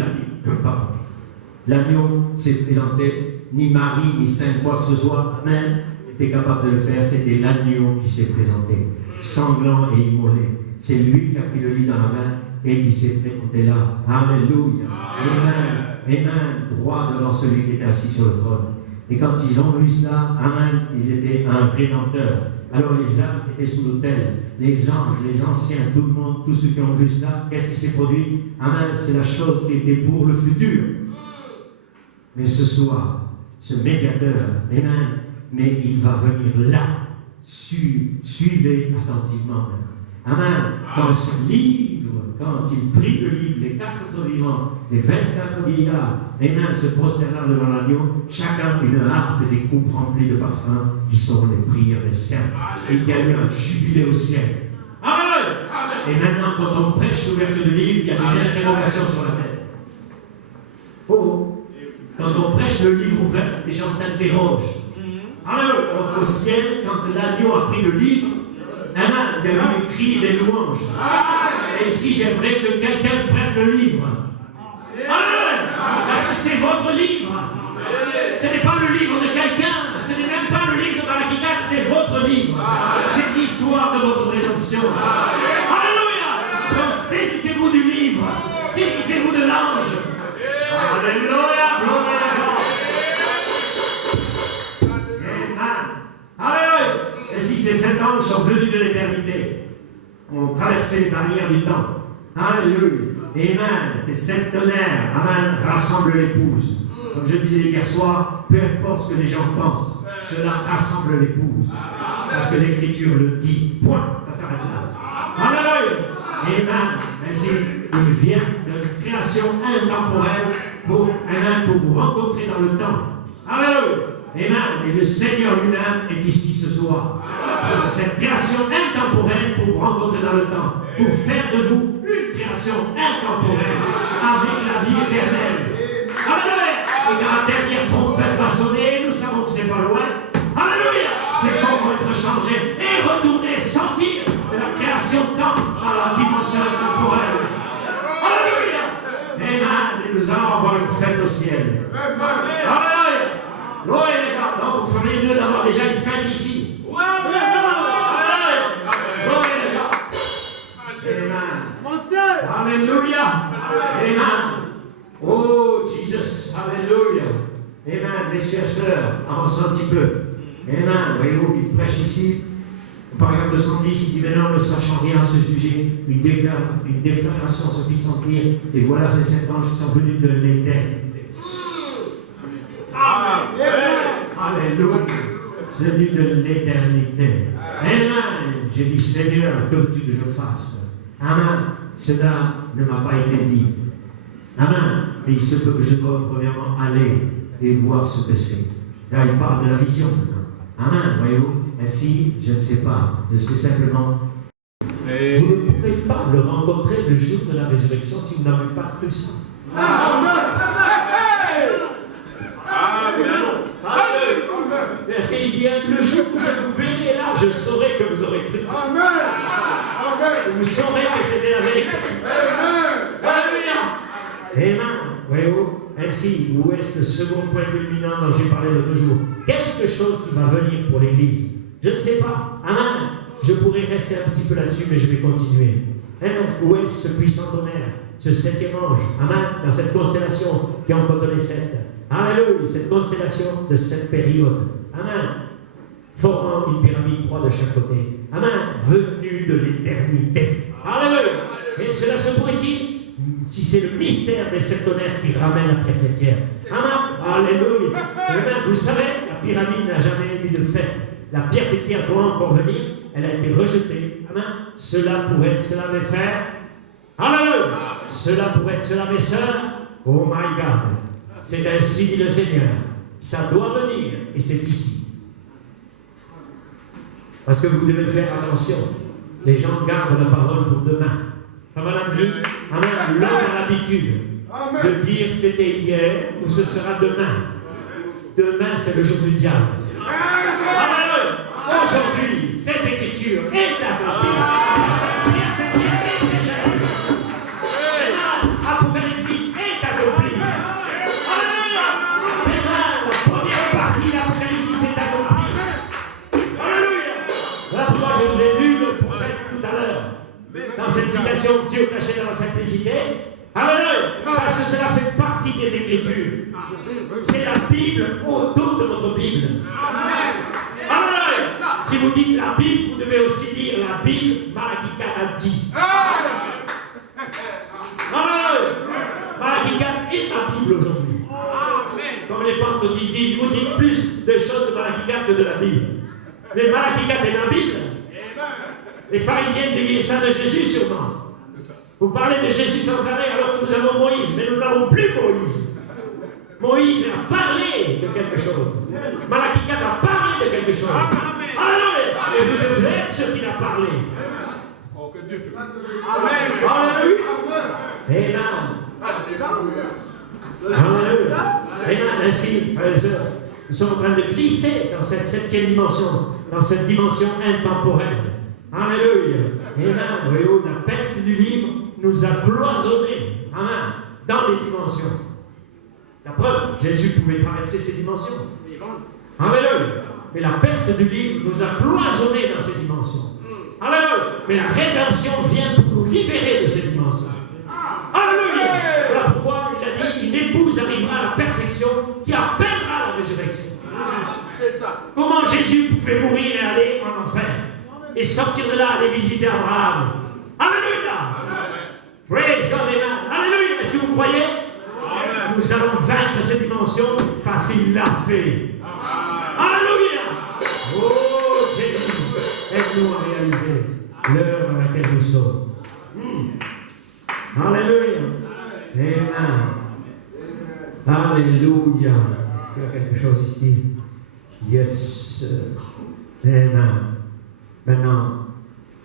l'agneau s'est présenté, ni Marie, ni Saint quoi que ce soit, amen, était capable de le faire. C'était l'agneau qui s'est présenté, sanglant et immolé. C'est lui qui a pris le lit dans la main et qui s'est présenté là. Alléluia. Amen. Amen. Droit devant celui qui était assis sur le trône. Et quand ils ont vu cela, amen, il était un rédempteur. Alors les âmes étaient sous l'autel, les anges, les anciens, tout le monde, tous ceux qui ont vu cela, qu'est-ce qui s'est produit? Amen, c'est la chose qui était pour le futur. Mais ce soir, ce médiateur, amen, mais il va venir là. Suivez attentivement. Amen. Dans ce livre, quand il prit le livre, les 4 vivants, les 24 vieillards, amen, se prosternèrent devant l'agneau, chacun une harpe et des coupes remplies de parfums qui sont les prières des saints. Et il y a eu un jubilé au ciel. Amen. Et maintenant, quand on prêche l'ouverture du livre, il y a des interrogations sur la tête. Oh. Quand on prêche le livre ouvert, les gens s'interrogent. Alors, au ciel, quand l'agneau a pris le livre, amen, il y a eu des cris et des louanges. Et ici, j'aimerais que quelqu'un prenne le livre. Amen. Parce que c'est votre livre. Ce n'est pas le livre de quelqu'un. Ce n'est même pas le livre de Malachie 4, c'est votre livre. C'est l'histoire de votre rédemption. Alléluia. Donc, saisissez-vous du livre. Saisissez-vous de l'ange. Alléluia. Gloire à Dieu. Alléluia. Et si ces 7 anges sont venus de l'éternité, ont traversé les barrières du temps. Alléluia. Amen. Ces 7 tonnerres, amen, rassemblent l'épouse. Comme je disais hier soir, peu importe ce que les gens pensent, cela rassemble l'épouse. Parce que l'Écriture le dit. Point. Ça s'arrête là. Alléluia. Amen. Ainsi, il vient de création intemporelle pour vous rencontrer dans le temps. Alléluia. Amen. Et le Seigneur lui-même est ici ce soir. Cette création intemporelle pour vous rencontrer dans le temps. Pour faire de vous une création intemporelle avec la vie éternelle. Alléluia. Et quand la dernière trompette va sonner, nous savons que c'est pas loin. Alléluia. Ces corps vont être changés et retourner, sortir de la création de temps à la dimension intemporelle. Alléluia. Amen. Et nous allons avoir une fête au ciel. Alléluia. Gloire les gars, donc vous ferez mieux d'avoir déjà une fête ici. Gloire les gars. Amen. Alléluia. Amen. Oh Jesus. Alléluia. Amen. Messieurs et sœurs, avancons un petit peu. Amen. Voyez-vous, il prêche ici. Au paragraphe 210, il dit maintenant, ne sachant rien à ce sujet, une déclaration se fit sentir. Et voilà ces 7 anges qui sont venus de l'éternité. Alléluia. Celui de l'éternité. Amen. J'ai dit, Seigneur, que veux-tu que je fasse? Amen. Cela ne m'a pas été dit. Amen. Mais il se peut que je dois premièrement aller et voir ce que c'est. Là, il parle de la vision. Amen. Voyez-vous? Ainsi, je ne sais pas. Je sais simplement. Vous ne pourrez pas le rencontrer le jour de la résurrection si vous n'avez pas cru ça. Est-ce qu'il dit le jour où je vous verrai là, je saurai que vous aurez cru ça. Vous saurez que c'était la vérité. Alléluia. Amen. Voyez-vous, ainsi, où est-ce le second point culminant dont j'ai parlé l'autre jour? Quelque chose qui va venir pour l'Église. Je ne sais pas. Amen. Je pourrais rester un petit peu là-dessus, mais je vais continuer. Amen. Où est-ce ce puissant tonnerre, ce septième ange? Amen. Dans cette constellation qui en compte les 7. Alléluia. Cette constellation de 7 périodes. Amen. Formant une pyramide 3 de chaque côté. Amen. Venu de l'éternité. Alléluia. Et cela se pourrait-il si c'est le mystère des 7 tonnerres qui ramène la pierre fêtière. Amen. Alléluia. Amen. Vous savez, la pyramide n'a jamais eu de fête. La pierre fêtière doit encore venir. Elle a été rejetée. Amen. Cela pourrait être cela, mes frères. Alléluia. Cela pourrait être cela, mes sœurs. Oh my God. C'est ainsi dit le Seigneur. Ça doit venir. Et c'est ici. Parce que vous devez faire attention. Les gens gardent la parole pour demain. Amen. L'homme a l'habitude de dire c'était hier ou ce sera demain. Demain, c'est le jour du diable. Amen. Aujourd'hui, cette écriture est accomplie. Cette pierre fêtière est déjà Apocalypse est accompli. Alléluia. La première partie de l'Apocalypse est accomplie. Alléluia. Voilà pourquoi je vous ai lu le prophète tout à l'heure. Dans cette citation, Dieu caché dans la simplicité. Alléluia. Parce que cela fait partie des Écritures. C'est la Bible autour de votre Bible. Alléluia. Si vous dites la Bible, vous devez aussi dire la Bible, Malachie 4 a dit. Alléluia. Malachie 4 est la Bible aujourd'hui. Comme les pentecôtistes disent, vous dites plus de choses de Malachie 4 que de la Bible. Mais Malachie 4 est la Bible. Les pharisiens déviaient ça de Jésus sûrement. Vous parlez de Jésus sans arrêt alors que nous avons Moïse, mais nous n'avons plus Moïse. Moïse a parlé de quelque chose. Malachie 4 a parlé de quelque chose. Alléluia. Et vous devez être ce qu'il a parlé. Alléluia. Alléluia. Amen. Ainsi, frères et sœurs, nous sommes en train de glisser dans cette septième dimension, dans cette dimension intemporelle. Alléluia. Amen. Voyez-vous, la perte du livre nous a cloisonnés. Amen. Dans les dimensions. La preuve, Jésus pouvait traverser ces dimensions. Alléluia. Mais la perte du livre nous a cloisonnés dans ces dimensions. Alléluia. Mais la rédemption vient pour nous libérer de ces dimensions. Alléluia. Voilà pourquoi il a dit, une épouse arrivera à la perfection qui appellera la résurrection. C'est ça. Comment Jésus pouvait mourir et aller en enfer et sortir de là, aller visiter Abraham. Alléluia. Praise God. Alléluia. Est-ce que vous croyez? Nous allons vaincre cette dimension parce qu'il l'a fait. Alléluia. Oh Jésus, aide-nous à réaliser l'heure à laquelle nous sommes. Alléluia. Amen. Alléluia. Est-ce qu'il y a quelque chose ici? Yes. Amen. Maintenant,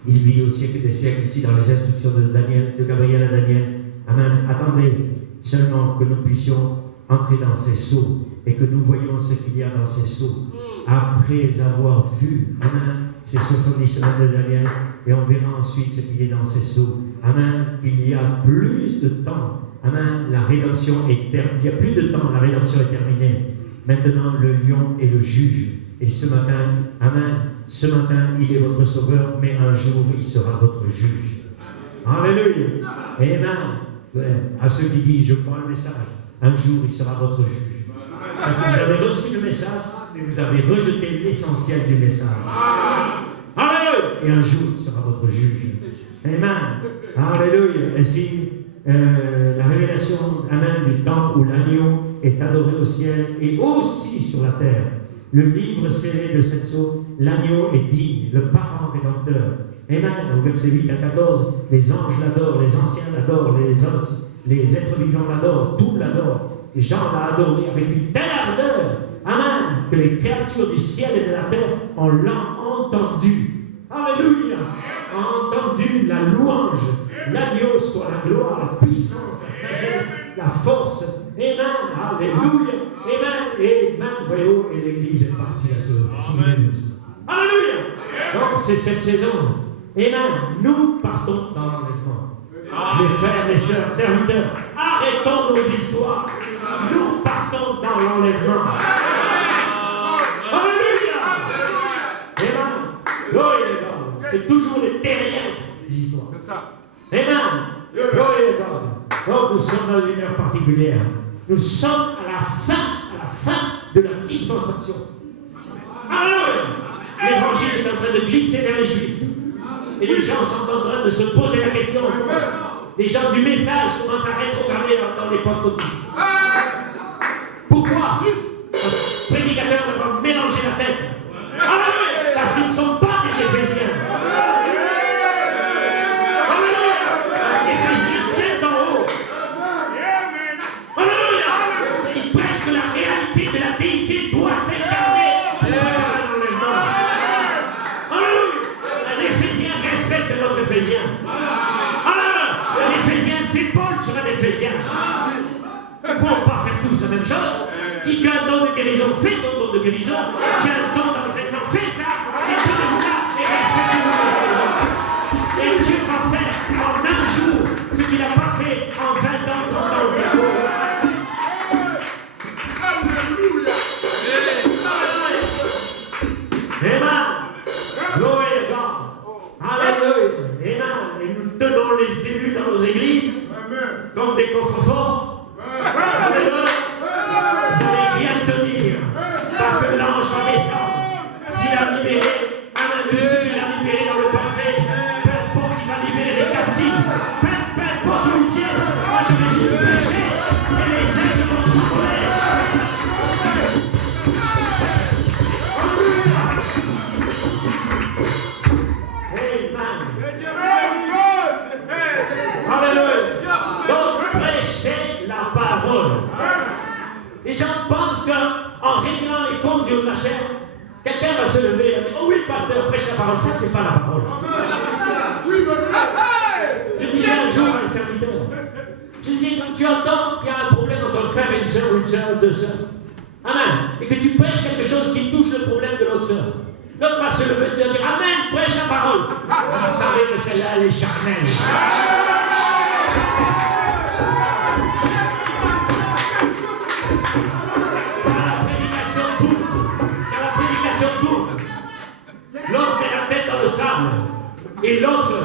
il vit au siècle des siècles ici dans les instructions de Gabriel à Daniel. Amen. Attendez seulement que nous puissions entrer dans ces sceaux et que nous voyions ce qu'il y a dans ces sceaux. Après avoir vu, amen, ces 70 semaines de Daniel, et on verra ensuite ce qu'il y a dans ces sceaux. Amen. Il y a plus de temps. Amen. La rédemption est terminée. Il y a plus de temps, la rédemption est terminée. Maintenant, le lion est le juge. Et ce matin, amen, ce matin, il est votre sauveur, mais un jour, il sera votre juge. Alléluia. Amen. À ceux qui disent, je crois le message, un jour, il sera votre juge. Parce que vous avez reçu le message, mais vous avez rejeté l'essentiel du message. Alléluia. Et un jour, il sera votre juge. Amen. Alléluia. Ainsi, la révélation, amen, du temps où l'agneau est adoré au ciel et aussi sur la terre. Le livre scellé de cette sceau, l'agneau est digne, le parent rédempteur. Amen. Au verset 8 à 14, les anges l'adorent, les anciens l'adorent, les êtres vivants l'adorent, tout l'adore. Et Jean l'a adoré avec une telle ardeur, amen, que les créatures du ciel et de la terre ont entendu. Alléluia. Entendu la louange l'agneau soit la gloire, la puissance, la sagesse, la force. Amen. Alléluia. Amen. Amen. Voyons, et l'Église est partie à son église. Alléluia. Donc, c'est cette saison. Amen. Nous partons dans l'enlèvement. Mes frères, mes sœurs, serviteurs, arrêtons nos histoires. Nous partons dans l'enlèvement. Alléluia. Amen. Gloire à God. C'est toujours les terriens des histoires. C'est ça. Amen. Gloire à God. Donc nous sommes dans une heure particulière. Nous sommes à la fin de la dispensation. Alléluia. L'évangile est en train de glisser vers les Juifs. Et les gens sont en train de se poser la question. Les gens du message commencent à rétrograder dans les pentecôtistes. Pourquoi un prédicateur doit mélanger la tête? Alléluia. Parce qu'ils ne sont pas des Éphésiens. Alléluia. Les Éphésiens viennent d'en haut. Alléluia. Ils prêchent que la réalité de la déité doit s'incarner. Alléluia. Un Éphésien respecte l'autre Éphésien. Alléluia. Un Éphésien, c'est Paul sur un Éphésien. Nous ne pouvons pas faire tous la même chose. Si tu as un don de guérison, fais ton don de guérison. Tu as un don d'enseignement, fais ça. Et prenez ça et respectez-vous. Et Dieu va faire en un jour ce qu'il n'a pas fait en 20 ans, 30 ans. Alléluia. Amen. Gloire à God. Alléluia. Amen. Et nous tenons les élus dans nos églises comme des coffres-forts. Alléluia. Vous n'allez rien tenir parce que l'ange va descendre. S'il a libéré un de ceux qu'il a libéré dans le passé, peu importe qu'il va libérer les captifs, peu importe où ils viennent, moi je vais juste prêcher et les ailes vont s'envoler. Amen. Alléluia. Donc prêchez la parole. Les gens pensent qu'en réglant les comptes de la chair, quelqu'un va se lever et dire: oh oui, pasteur, prêche la parole. Ça, c'est pas la parole. Je disais un jour à un serviteur, je disais, quand tu entends qu'il y a un problème entre un frère et une sœur, ou une sœur, deux sœurs, amen, et que tu prêches quelque chose qui touche le problème de l'autre sœur, l'autre va se lever et dire: amen, prêche la parole. Vous savez que celle-là, elle est charnelle. L'autre met la tête dans le sable. Et l'autre,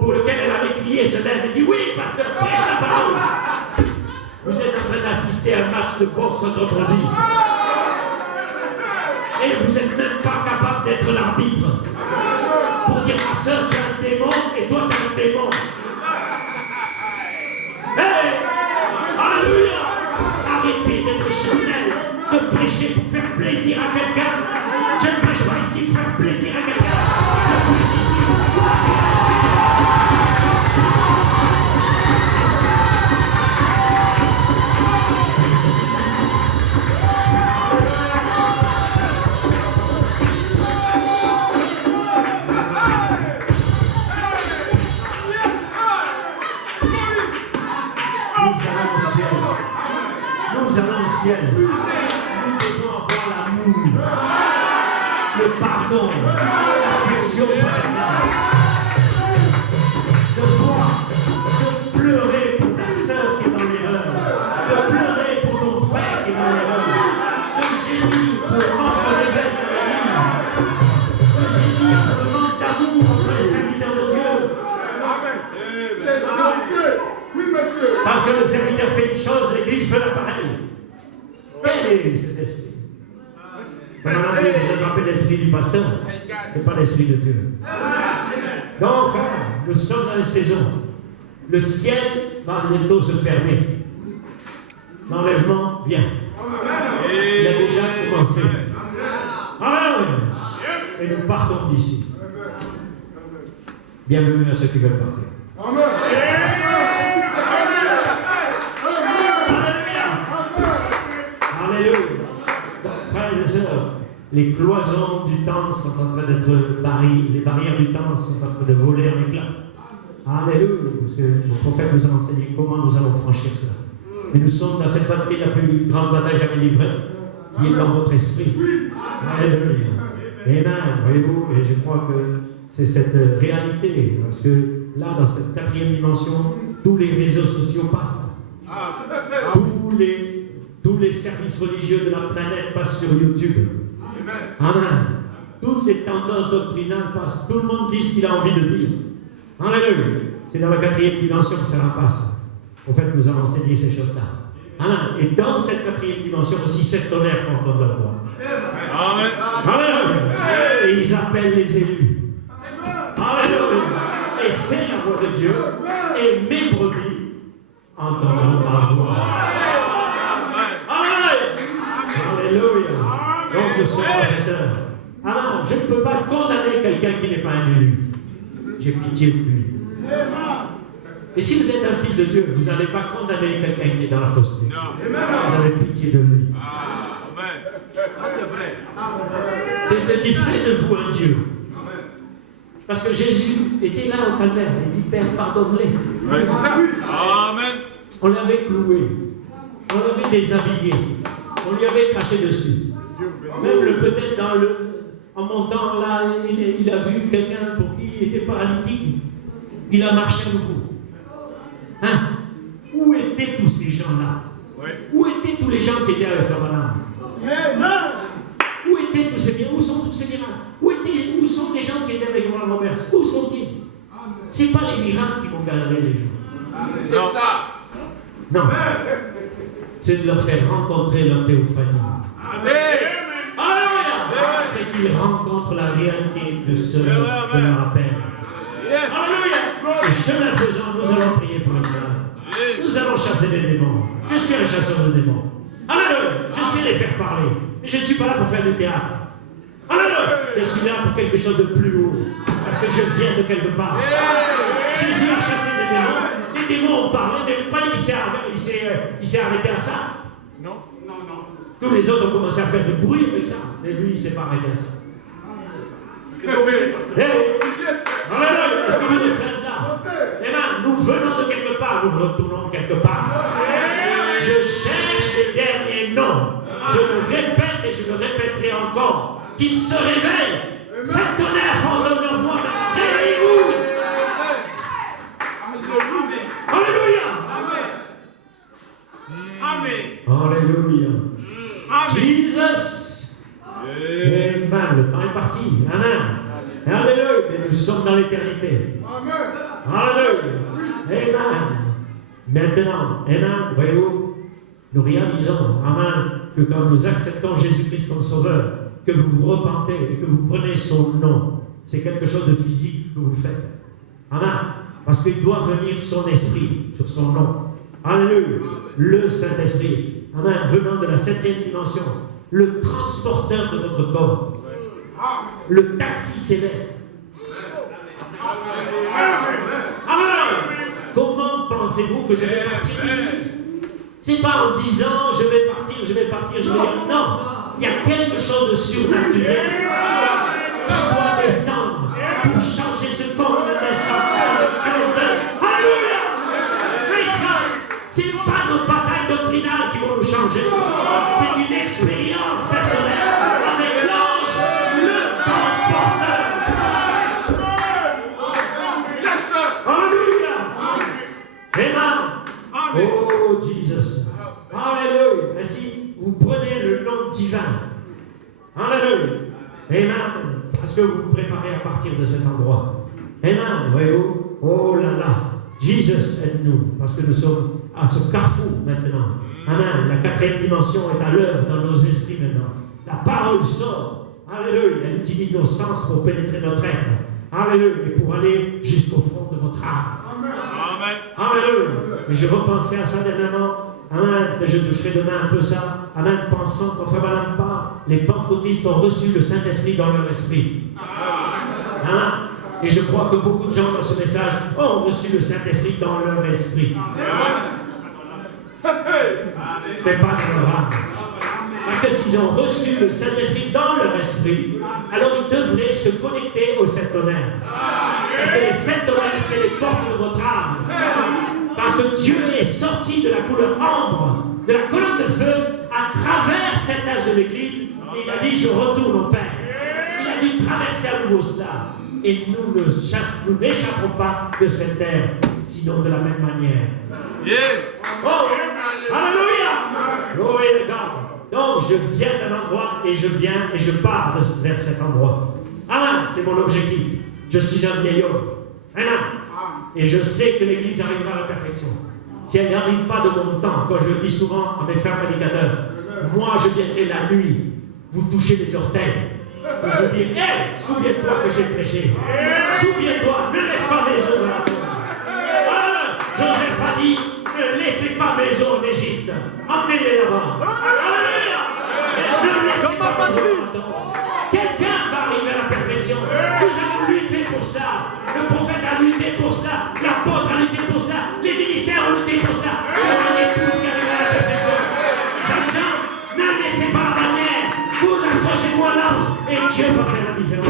pour lequel elle avait crié, se lève et dit: oui, pasteur, prêche la parole. Vous êtes en train d'assister à un match de boxe entre brebis. Et vous n'êtes même pas capable d'être l'arbitre. Pour dire: ma soeur, tu as un démon et toi, tu as un démon. Hey! Alléluia! Arrêtez d'être charnel, de prêcher pour faire plaisir à quelqu'un. Je ne prêche pas ici pour faire plaisir à quelqu'un. Je prêche ici pour toi. Nous allons au ciel. Nous devons avoir l'amour, le pardon, l'affection fraternelle. De pleurer pour ta sœur qui est dans l'erreur, de pleurer pour ton frère qui est dans l'erreur, de gémir pour rendre l'éveil dans l'église, de gémir pour le manque d'amour entre les serviteurs de Dieu. Amen. C'est ça. Oui, monsieur. Parce que le serviteur fait une chose, l'église fait la pareille. Quel est cet esprit? Maintenant, vous rappelez l'esprit du pasteur, ce n'est pas l'esprit de Dieu. Donc, frère, nous sommes dans une saison. Le ciel va bientôt se fermer. L'enlèvement vient. Il a déjà commencé. Amen. Et nous partons d'ici. Bienvenue à ceux qui veulent partir. Amen. Alléluia. Donc, frères et sœurs, les cloisons du temps sont en train d'être barrées, les barrières du temps sont en train de voler en éclats. Alléluia. Parce que le prophète nous a enseigné comment nous allons franchir cela. Et nous sommes dans cette bataille, la plus grande bataille jamais livrée, qui est dans votre esprit. Alléluia. Amen. Voyez-vous, et je crois que c'est cette réalité. Parce que là, dans cette 4e dimension, tous les réseaux sociaux passent. Tous les services religieux de la planète passent sur YouTube. Amen. Toutes les tendances doctrinales passent. Tout le monde dit ce qu'il a envie de dire. Alléluia. C'est dans la 4e dimension que ça passe. En fait, nous avons enseigné ces choses-là. Amen. Et dans cette 4e dimension aussi, sept tonnerres font entendre leur voix. Amen. Alléluia. Et ils appellent les élus. Alléluia. Et c'est la voix de Dieu. Et mes brebis entendront ma voix. Alléluia. Donc nous sommes à cette heure. Amen. Je ne peux pas condamner quelqu'un qui n'est pas un élu. J'ai pitié de lui. Et si vous êtes un fils de Dieu, vous n'allez pas condamner quelqu'un qui est dans la fausseté. Vous avez pitié de lui. C'est ce qui fait de vous un Dieu. Parce que Jésus était là au calvaire. Il dit, Père, pardonne-les. Amen. On l'avait cloué. On l'avait déshabillé. On lui avait craché dessus. Même peut-être en montant là, il a vu quelqu'un pour qui il était paralytique. Il a marché à nouveau. Hein? Où étaient tous ces gens-là? Où étaient tous les gens qui étaient à la Fermanam? Où étaient tous ces miracles? Où sont tous ces miracles? Où sont les gens qui étaient avec moi à Roberts? Où sont-ils? Ce n'est pas les miracles qui vont garder les gens. C'est ça. Non. C'est de leur faire rencontrer leur théophanie. Amen. Alléluia. C'est qu'ils rencontrent la réalité de ce de leur appel. Alléluia. Et chemin faisant, nous allons prier pour le malade. Nous allons chasser des démons. Je suis un chasseur de démons. Alléluia. Je sais les faire parler. Mais je ne suis pas là pour faire du théâtre. Alléluia. Je suis là pour quelque chose de plus haut. Parce que je viens de quelque part. Jésus a chassé des démons. Les démons ont parlé, mais pas il s'est arrêté à ça. Non. Tous les autres ont commencé à faire du bruit avec ça. Mais lui, il ne s'est pas arrêté à ça. Alléluia. Est-ce que vous êtes là? Eh bien, nous venons de quelque part, nous retournons quelque part. Je cherche les derniers noms. Je le répète et je le répéterai encore. Qu'ils se réveillent. Cette tonnerre font de leur voix. Réveillez-vous. Alléluia. Amen. Alléluia. Amen. Jesus. Amen. Le temps est parti. Amen. Alléluia. Mais nous sommes dans l'éternité. Alléluia. Amen. Maintenant, amen. Voyez-vous, nous réalisons, amen, que quand nous acceptons Jésus-Christ comme Sauveur, que vous vous repentez et que vous prenez son nom, c'est quelque chose de physique que vous faites. Amen. Parce qu'il doit venir son esprit sur son nom. Alléluia. Le Saint-Esprit. Amen. Venant de la 7e dimension. Le transporteur de votre corps. Le taxi céleste. Amen. Comment pensez-vous que je vais partir d'ici? C'est pas en disant je vais partir, je vais dire non. Il y a quelque chose de surnaturel qui doit descendre pour changer ce corps d'un instant. Alléluia! Mais ça, c'est pas nos batailles doctrinales qui vont nous changer. C'est une expérience personnelle avec l'ange, le transporteur. Alléluia! Amen. Oh, Jesus. Alléluia. Ainsi, vous prenez le nom divin. Alléluia. Amen. Parce que vous vous préparez à partir de cet endroit. Amen. Voyez-vous? Oh là là. Jesus, aide-nous. Parce que nous sommes à ce carrefour maintenant. Amen. La 4e dimension est à l'œuvre dans nos esprits maintenant. La parole sort. Alléluia. Elle utilise nos sens pour pénétrer notre être. Alléluia. Et pour aller jusqu'au fond de votre âme. Amen. Alléluia. Et je repensais à ça dernièrement. Amen. Je toucherai demain un peu ça. Amen. Pensant qu'on ne fait pas. Les pentecôtistes ont reçu le Saint-Esprit dans leur esprit. Amen. Et je crois que beaucoup de gens dans ce message ont reçu le Saint-Esprit dans leur esprit. Mais pas dans leur âme. Parce que s'ils ont reçu le Saint-Esprit dans leur esprit, alors ils devraient se connecter au Saint-Tonnerre. Parce que les 7 tonnerres, c'est les portes de votre âme. Parce que Dieu est sorti de la couleur ambre, de la colonne de feu, à travers cet âge de l'Église. Et il a dit, je retourne au Père. Il a dit, traversez un nouveau stade. Et nous n'échapperons pas de cette terre, sinon de la même manière. Oh, alléluia! Gloire à Dieu. Donc, je viens d'un endroit et je pars vers cet endroit. Amen, c'est mon objectif. Je suis un vieil homme. Amen. Et je sais que l'Église arrivera à la perfection. Si elle n'arrive pas de mon temps, quand je dis souvent à mes frères prédicateurs, moi je viendrai la nuit, vous touchez les orteils, pour vous dire, hé, souviens-toi que j'ai prêché. Souviens-toi, ne laisse pas mes os dans la tombe. Joseph a dit, ne laissez pas mes os en Égypte, emmenez-les là-bas. Alléluia. Ne laissez pas mes os dans la tombe. Quelqu'un va arriver à la perfection. Nous avons lutté pour ça. Le prophète a lutté pour ça. L'apôtre a lutté pour ça. Les ministères ont lutté pour ça. Il y a une épouse qui arrive à la perfection. Jean, ne laissez pas la bannière. Vous accrochez-vous à l'ange et Dieu va faire la différence.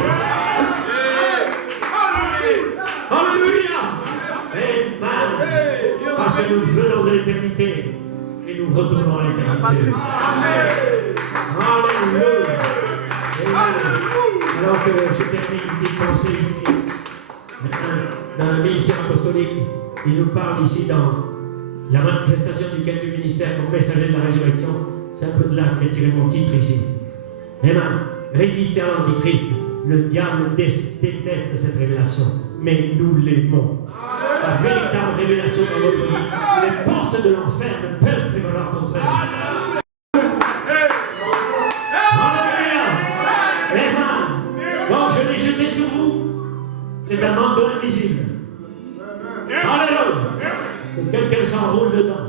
Alléluia. Amen. Parce que nous venons de l'éternité et nous retournons à l'éternité. Alléluia. Alors que je termine une petite pensée ici, dans le ministère apostolique, il nous parle ici dans la manifestation du ministère comme messager de la résurrection. C'est un peu de là que j'ai tiré mon titre ici. Amen. Résister à l'antichrist. Le diable déteste cette révélation, mais nous l'aimons. La véritable révélation dans notre vie, les portes de l'enfer ne peuvent prévaloir contre elle. C'est un manteau invisible. Alléluia. Que quelqu'un s'enroule dedans.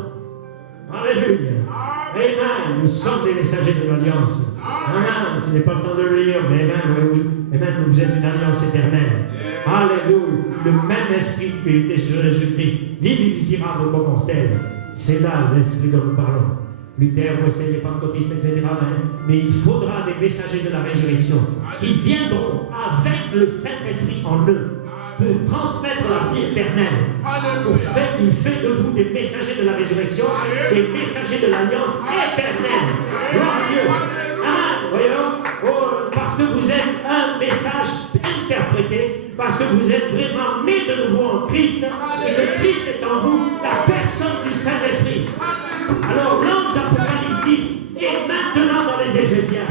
Alléluia. Amen. Nous sommes des messagers de l'alliance. Amen. Je n'ai pas le temps de le lire, mais Amen. Vous êtes une alliance éternelle. Alléluia. Le même esprit qui était sur Jésus-Christ vivifiera vos corps mortels. C'est là l'esprit dont nous parlons. Luther, Wesley, les pentecôtistes, etc. Mais il faudra des messagers de la résurrection qui viendront avec le Saint-Esprit en eux pour transmettre la vie éternelle. Il fait de vous des messagers de la résurrection, des messagers de l'alliance éternelle. Gloire à Dieu. Amen. Voyons, parce que vous êtes un message interprété, parce que vous êtes vraiment nés de nouveau en Christ, et que Christ est en vous, la personne du Saint-Esprit. Alors l'ange d'Apocalypse 10 est maintenant dans les Éphésiens.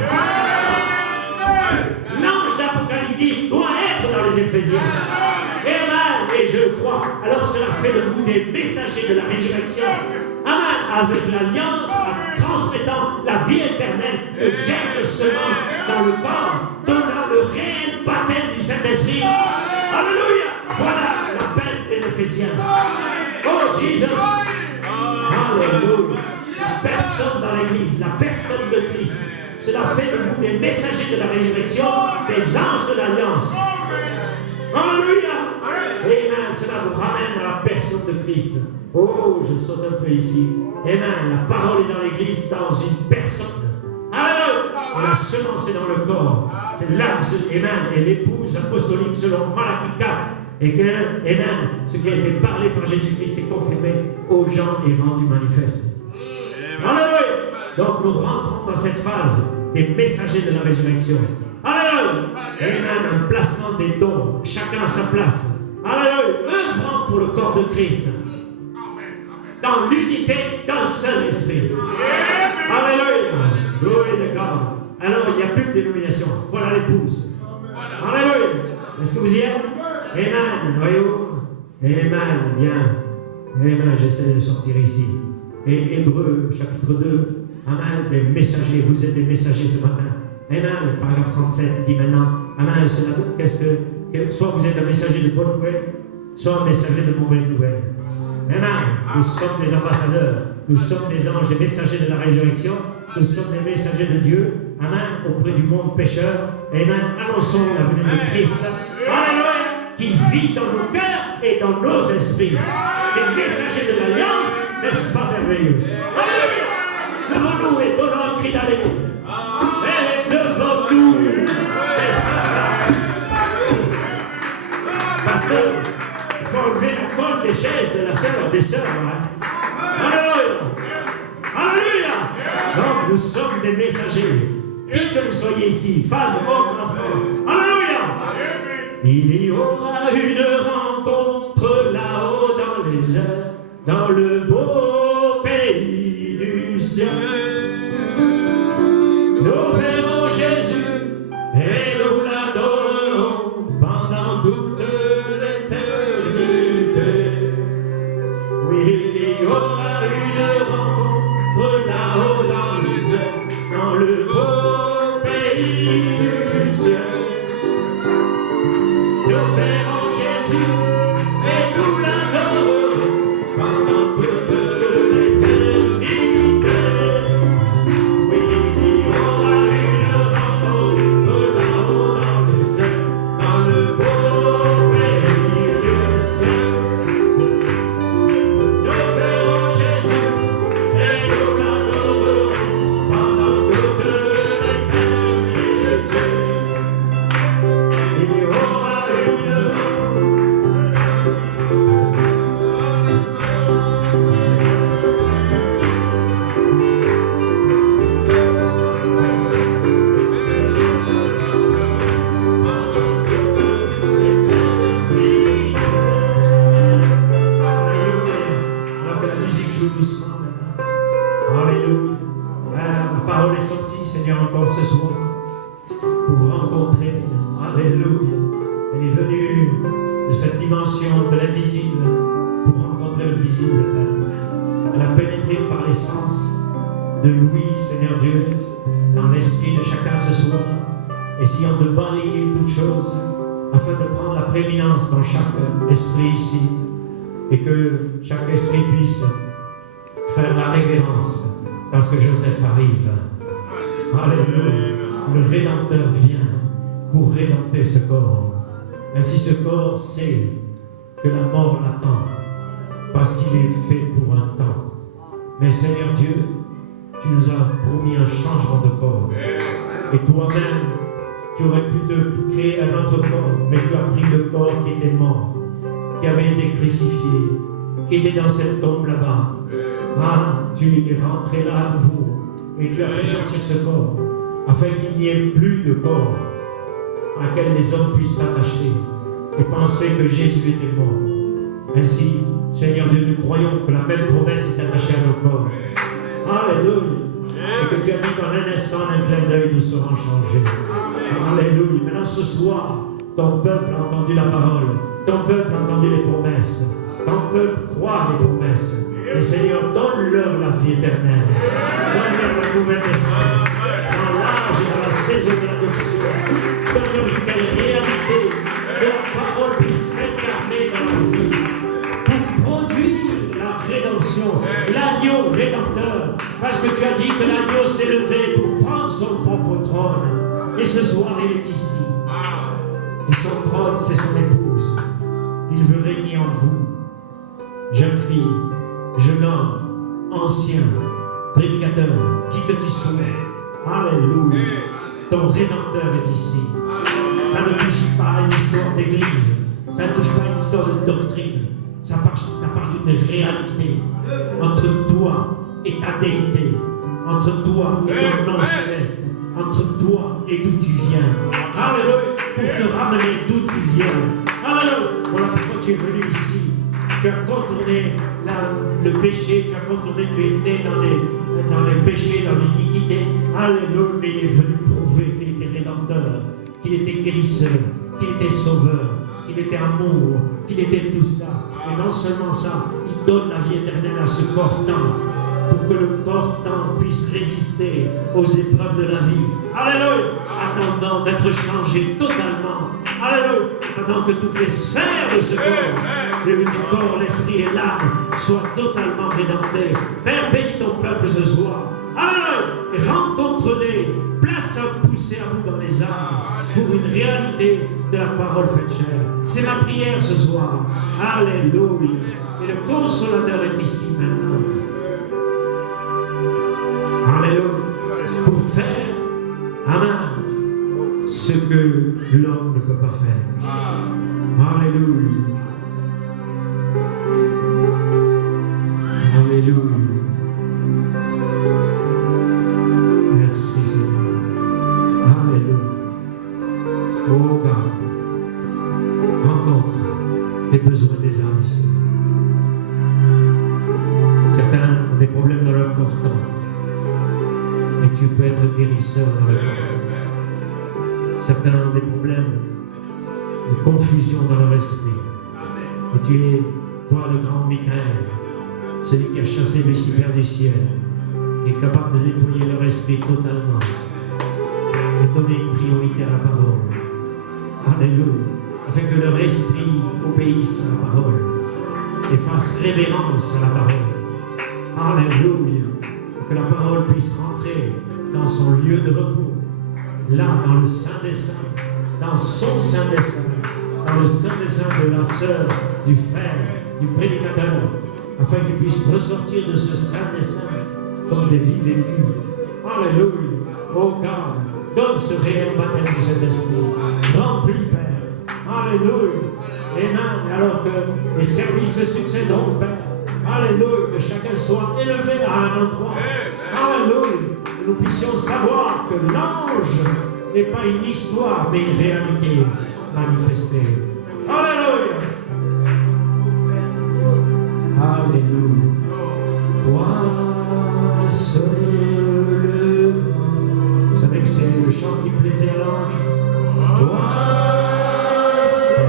L'ange d'Apocalypse 10 doit être dans les Éphésiens. Amen. Et je crois. Alors cela fait de vous des messagers de la résurrection. Amen. Avec l'alliance, en transmettant la vie éternelle, le germe de semence dans le corps, donnant le réel baptême du Saint-Esprit. Alléluia. Voilà l'appel des Éphésiens. Oh Jesus. Alléluia. La personne dans l'Église, la personne de Christ. Cela fait de vous des messagers de la résurrection, des anges de l'alliance. Alléluia. Amen. Cela vous ramène à la personne de Christ. Oh, je saute un peu ici. Amen. La parole est dans l'Église, dans une personne. Alléluia. Et la semence est dans le corps. C'est là, Amen. Et l'épouse apostolique selon Malachie 4. Et que, Amen, ce qui a été parlé par Jésus-Christ est confirmé aux gens et rendu manifeste. Alléluia. Donc nous rentrons dans cette phase des messagers de la résurrection. Alléluia. Amen. Un placement des dons, chacun à sa place. Alléluia. Œuvrant pour le corps de Christ. Dans l'unité d'un seul esprit. Alléluia. Gloire à Dieu. Alors il n'y a plus de dénomination. Voilà l'épouse. Alléluia. Est-ce que vous y êtes? Amen. Voyez-vous? Amen. Bien. Amen. J'essaie de sortir ici. Et Hébreux, chapitre 2. Amen. Des messagers. Vous êtes des messagers ce matin. Amen. Le paragraphe 37 dit maintenant. Amen. Cela donc, soit vous êtes un messager de bonnes nouvelles, soit un messager de mauvaises nouvelles. Amen. Nous sommes des ambassadeurs. Nous sommes des anges, des messagers de la résurrection. Nous sommes des messagers de Dieu. Amen. Auprès du monde pécheur. Amen. Annonçons la venue de Christ. Alléluia. Qui vit dans nos cœurs et dans nos esprits. Des messagers de l'alliance, n'est-ce pas merveilleux? Alléluia. Levons-nous et donnons un cri d'alléluia. Et levons-nous. Parce que sœurs, des sœurs. Hein? Alléluia. Alléluia. Donc, nous sommes des messagers. Qui que vous soyez ici, femmes, hommes, enfants. Alléluia. Il y aura une rencontre là-haut dans les airs, dans le beau pays du ciel. Nous verrons Jésus et nous l'adorerons pendant toute l'éternité. Oui, il y aura une rencontre là-haut dans les airs, dans le beau pays du ciel. Nous verrons Jésus et nous l'adorerons pendant toute l'éternité. Oui, il y aura une rencontre là-haut dans les airs, dans le beau pays du ciel. Nous verrons Jésus et nous l'adorerons pendant toute l'éternité. Il y aura une alors que la musique joue doucement maintenant. Alléluia. La parole est sortie, Seigneur, encore ce soir pour rencontrer. Alléluia. Elle est venue de cette dimension de l'invisible pour rencontrer le visible, Père. Elle a pénétré par l'essence de Louis, Seigneur Dieu, dans l'esprit de chacun ce soir, essayant de balayer toutes choses afin de prendre la prééminence dans chaque esprit ici et que chaque esprit puisse faire la révérence parce que Joseph arrive. Alléluia. Le Rédempteur vient pour rédempter ce corps. Ainsi ce corps sait que la mort l'attend parce qu'il est fait pour un temps. Mais Seigneur Dieu, tu nous as promis un changement de corps. Et toi-même, tu aurais pu te créer un autre corps, mais tu as pris le corps qui était mort, qui avait été crucifié, qui était dans cette tombe là-bas. Ah, tu es rentré là à nouveau et tu as fait sortir ce corps afin qu'il n'y ait plus de corps à laquelle les hommes puissent s'attacher et penser que Jésus était mort. Ainsi, Seigneur Dieu, nous croyons que la même promesse est attachée à nos corps. Alléluia. Et que tu as dit qu'en un instant, un clin d'œil, nous serons changés. Alléluia. Maintenant, ce soir, ton peuple a entendu la parole. Ton peuple a entendu les promesses. Ton peuple croit les promesses. Et Seigneur, donne-leur la vie éternelle. Donne-leur la nouvelle naissance. Dans l'âge et dans la saison de l'adoption. Donne-leur une telle réalité que la parole puisse s'incarner dans la vie. Pour produire la rédemption. L'agneau rédempteur. Parce que tu as dit que l'agneau s'est levé pour prendre son propre trône. Et ce soir, il est ici. Et son trône, c'est son épouse. Il veut régner en vous. Jeune fille, jeune homme, ancien, prédicateur, qui que tu sois. Alléluia. Ton Rédempteur est ici. Ça ne touche pas à une histoire d'église. Ça ne touche pas à une histoire de doctrine. Ça parle d'une réalité entre toi et ta déité, entre toi et ton nom céleste, entre toi et d'où tu viens. Alléluia. Pour te ramener d'où tu viens. Alléluia. Voilà pourquoi tu es venu ici. Tu as contourné le péché, tu as contourné, tu es né dans les péchés, dans l'iniquité. Alléluia. Mais il est venu prouver qu'il était rédempteur, qu'il était guérisseur, qu'il était sauveur, qu'il était amour, qu'il était tout ça. Et non seulement ça, il donne la vie éternelle à ce corps-temps, pour que le corps-temps puisse résister aux épreuves de la vie. Alléluia. Attendant d'être changé totalement. Alléluia. Attendant que toutes les sphères de ce corps, du corps, l'esprit et l'âme, soient totalement rédemptées. Père, bénis ton peuple ce soir. Alléluia. Et rencontre-les. Place un poussé à bout dans les âmes pour une réalité de la parole faite chair. C'est ma prière ce soir. Alléluia. Et le consolateur est ici maintenant. Alléluia. Pour faire, amen, ce que l'homme ne peut pas faire. Alléluia. problèmes dans leur corps. Et tu peux être guérisseur dans leur corps. Certains ont des problèmes de confusion dans leur esprit. Et tu es, toi, le grand Michael, celui qui a chassé Lucifer du ciel, qui est capable de nettoyer leur esprit totalement, de donner une priorité à la parole. Alléluia. Afin que leur esprit obéisse à la parole et fasse révérence à la parole. Alléluia. Que la parole puisse rentrer dans son lieu de repos, là, dans le Saint des Saints, dans son Saint des Saints, dans le Saint des Saints de la sœur, du frère, du prédicateur, afin qu'ils puissent ressortir de ce Saint des Saints comme des vies vécues. Alléluia. Oh God, donne ce réel baptême de cet esprit. Remplis, Père. Alléluia. Amen. Alors que les services se succéderont, Père. Alléluia. Que chacun soit élevé à un endroit. Alléluia. Que nous puissions savoir que l'ange n'est pas une histoire, mais une réalité manifestée. Alléluia. Alléluia. Toi seul le vent. Vous savez que c'est le chant qui plaisait à l'ange. Toi seul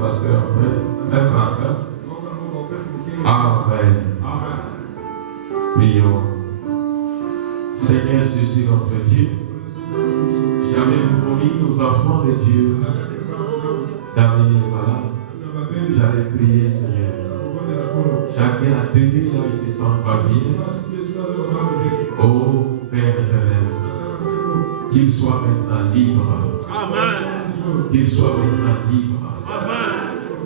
pasteur après, un par un. Amen. Prions. Seigneur Jésus, notre Dieu, j'avais promis aux enfants de Dieu d'amener les malades. J'allais prier, Seigneur. Chacun a tenu là, il se sent pas bien. Oh Père éternel, qu'il soit maintenant libre. Amen. Qu'il soit maintenant libre. Amen.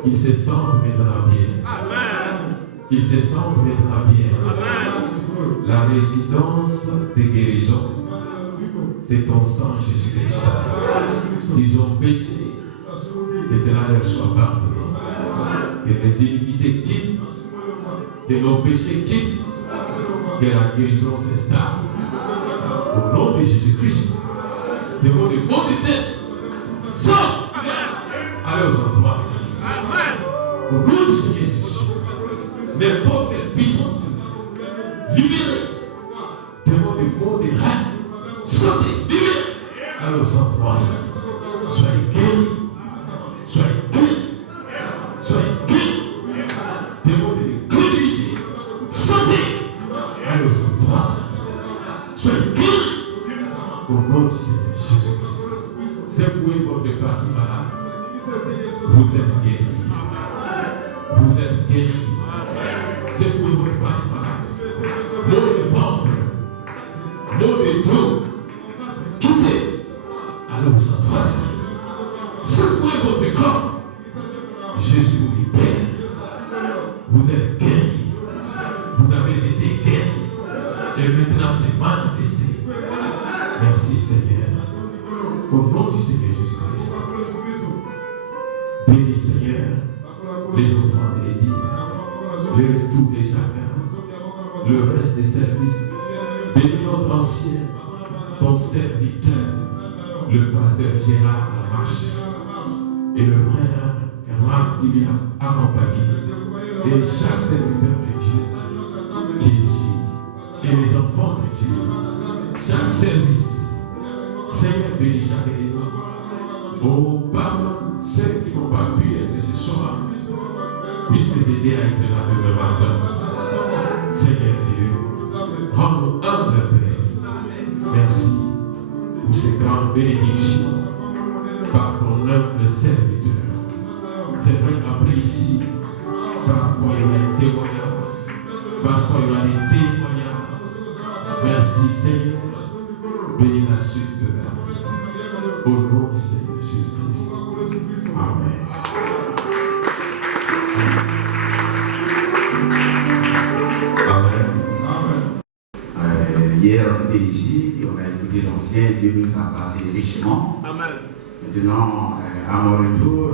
Qu'il se sente maintenant bien. Amen. Qu'il se sente maintenant bien. Amen. La résidence de guérison, c'est ton sang, Jésus-Christ. S'ils ont péché, que cela leur soit pardonné. Que les iniquités quittent, que nos péchés quittent, que la guérison s'installe. Au nom de Jésus-Christ, demande de bon de tête. Sors! Allez aux endroits. Au nom du Seigneur Jésus, n'importe quelle puissance, libérée. Demande de bon de rêve. Sortez, libérez. Allez aux endroits. Soyez guéris. Soyez guéris. Soyez guéris. Demande de crédulité. Sortez. Allez aux endroits. Soyez guéris. Au nom du Seigneur Jésus-Christ. Secouez votre partie malade. Vous êtes guéris. Vous êtes guéris. Secouez votre partie malade. L'eau de ventre. L'eau de dos. Quittez. Allez aux endroits. Secouez votre corps. Jésus vous libère. Vous êtes guéris. Vous avez été guéris. Et maintenant c'est manifesté. Merci Seigneur. Au nom du Seigneur Jésus-Christ. Bénis Seigneur les enfants de l'édit, le retour de chacun, le reste des services. Bénis notre ancien, ton serviteur, le pasteur Gérard Lamarche et le frère Herman qui lui a accompagné. Et chaque serviteur de Dieu qui est ici, et les enfants de Dieu, chaque service. Seigneur, bénis chacun de nous. Oh, pardon, ceux qui n'ont pas pu être ce soir, puissent nous aider à être là demain matin. Seigneur Dieu, rends-nous humbles, Père. Merci pour ces grandes bénédictions par ton humble serviteur. C'est vrai qu'après ici, parfois il y aura des témoignages, parfois il y aura des témoignages. Merci Seigneur. Bénis la suite de la vie. Au nom du Seigneur Jésus-Christ. Amen. Amen. Hier, on était ici, on a écouté l'ancien, Dieu nous a parlé richement. Amen. Maintenant, à mon retour,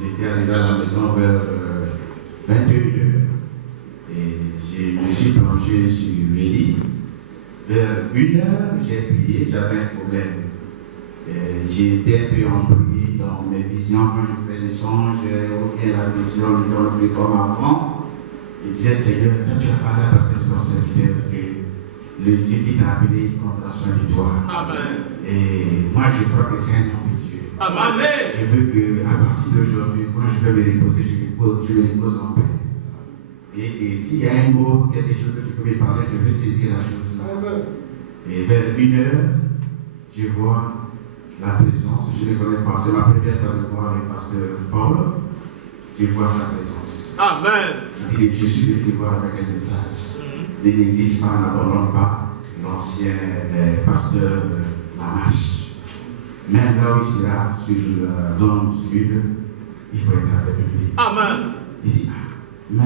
j'étais arrivé à la maison vers 21h. Et je me suis plongé sur le lit. Vers 1h, j'ai prié, j'avais un problème. J'ai été un peu embrouillé dans mes visions quand je fais des songes, ou bien la vision ne donne plus comme avant. Il disait, Seigneur, toi tu as parlé à travers ton serviteur que le Dieu qui t'a appelé prendra soin de toi. Amen. Et moi je crois que c'est un homme de Dieu. Amen. Je veux qu'à partir d'aujourd'hui, quand je vais me reposer, je me repose en paix. Et s'il y a un mot, quelque chose que tu peux me parler, je veux saisir la chose là. Et vers 1h, je vois la présence, je ne connais pas, c'est ma première fois de voir le pasteur Paul, je vois sa présence. Amen. Il dit que je suis venu voir avec un message. Ne néglige pas, n'abandonne pas l'ancien pasteur Lamarche. Même là où il sera, sur la zone sud, il faut être avec lui. Amen. Il dit, mais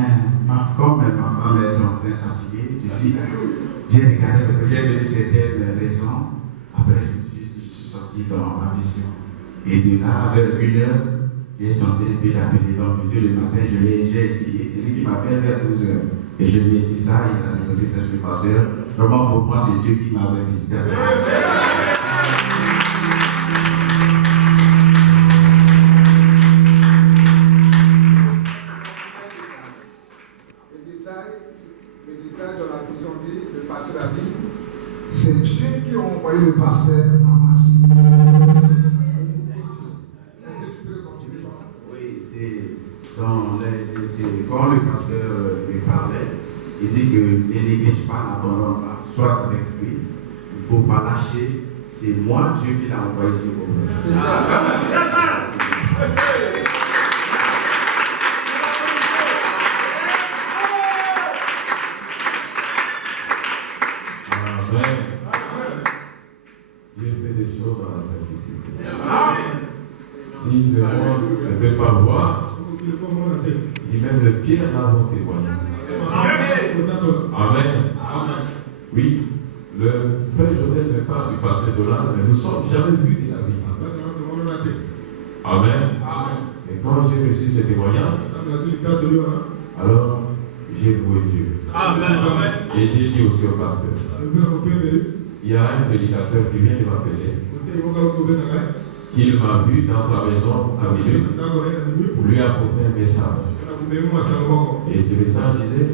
comme ma femme est enceinte fatiguée, je suis là. J'ai regardé, j'ai donné certaines raisons. Après, je suis sorti dans ma vision. Et de là, vers 1h, j'ai tenté un peu d'appeler l'homme de Dieu le matin. J'ai essayé. C'est lui qui m'appelle vers 12h. Et je lui ai dit ça, il a négocié ça, je suis pasteur. Vraiment, pour moi, c'est Dieu qui m'avait visité. Le détail de la vision dit, le pasteur a dit, c'est Dieu qui a envoyé le pasteur dans ma chaise. Est-ce que tu peux le continuer? Oui, c'est quand le pasteur lui parlait, il dit que ne néglige pas, n'abandonne pas, sois avec lui. Il ne faut pas lâcher. C'est moi, Dieu, qui l'a envoyé ce problème. C'est ça. Amen. Dieu fait des choses dans la simplicité. Si le monde ne peut pas voir, il dit même le pied en avant témoigné. Amen. Oui, le frère Joël me parle du passé de là, mais nous ne sommes jamais vus de la vie. Amen. Et quand j'ai reçu ces témoignages, alors j'ai loué Dieu. Et j'ai dit aussi au pasteur, il y a un prédicateur qui vient de m'appeler, qu'il m'a vu dans sa maison à Milieu pour lui apporter un message. Et ce message disait,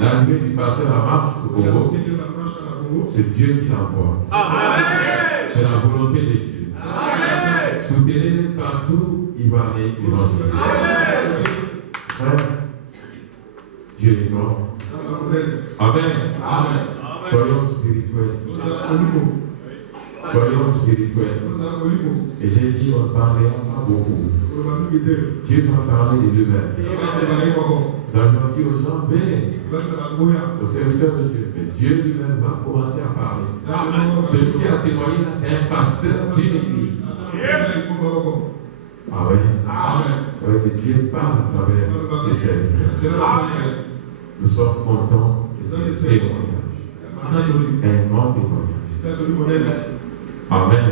l'arrivée du pasteur à marche au Congo, c'est Dieu qui l'envoie. C'est la volonté de Dieu. Soutenez-le partout, il va aller évangéliser. Frère, Dieu est grand. Amen. Soyons spirituels. Soyons spirituels. Et j'ai dit, on ne parlera pas beaucoup. Dieu m'a parlé de lui-même. Nous avions dit aux gens, venez, aux serviteurs de Dieu. Mais Dieu lui-même va commencer à parler. Celui qui a témoigné là, c'est un pasteur d'une église. Amen. Vous savez que Dieu parle à travers ses serviteurs. Nous sommes contents de ce témoignage. Un grand témoignage. Amen.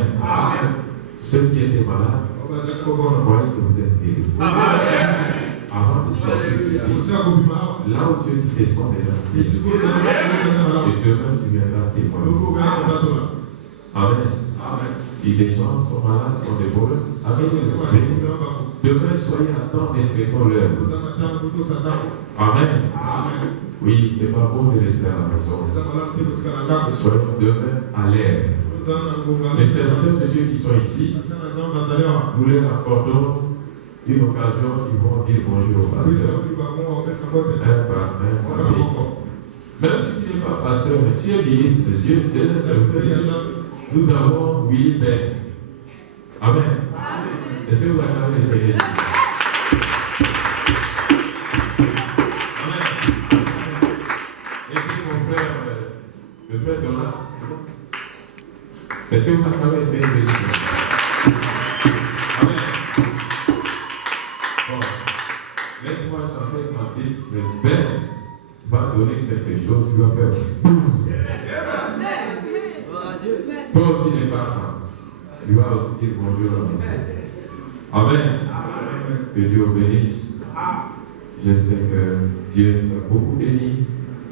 Ceux qui étaient malades, voyez que vous êtes guéris. Avant de sortir ici, là où tu es, tu descends déjà. Et demain, tu viendras témoigner. Amen. Si des gens sont malades, ont des problèmes, amenez-les. Demain, soyez à temps, respectons-leur. Amen. Oui, c'est pas bon de rester à la maison. Soyons demain à l'air. Les serviteurs de Dieu qui sont ici, nous leur accordons une occasion, ils vont dire bonjour au pasteur. Un par un. Même si tu n'es pas pasteur, mais tu es ministre de Dieu, tu es un serviteur de Dieu. Nous avons Willy Ben. Amen. Est-ce que vous acclamez le Seigneur? Amen. Et puis mon frère, le frère Donat. Est-ce que vous acclamez le Seigneur? Amen. Bon, laisse-moi chanter un cantique, mais Ben va donner quelque chose qui va faire. Toi aussi, les parents, tu vas aussi dire bonjour à monsieur. Amen. Que Dieu vous bénisse. Je sais que Dieu nous a beaucoup bénis.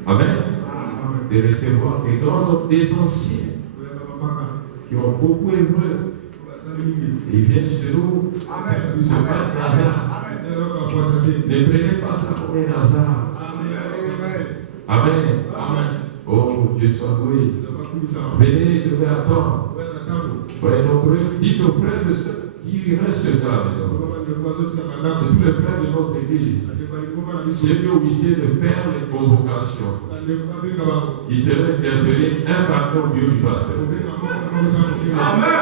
Amen. De recevoir des grands hommes, des anciens qui ont beaucoup œuvré. Ils viennent chez nous. Ce n'est pas un hasard. Ne prenez pas ça comme un hasard. Amen. Oh, Dieu soit loué. Venez demain à temps. Soyez nombreux. Dites aux frères et sœurs qui restent à la maison. C'est tous les frères de notre église. Ceux qui ont obligé de faire les convocations. Ils seraient interpellés un par un au bureau du pasteur. Amen.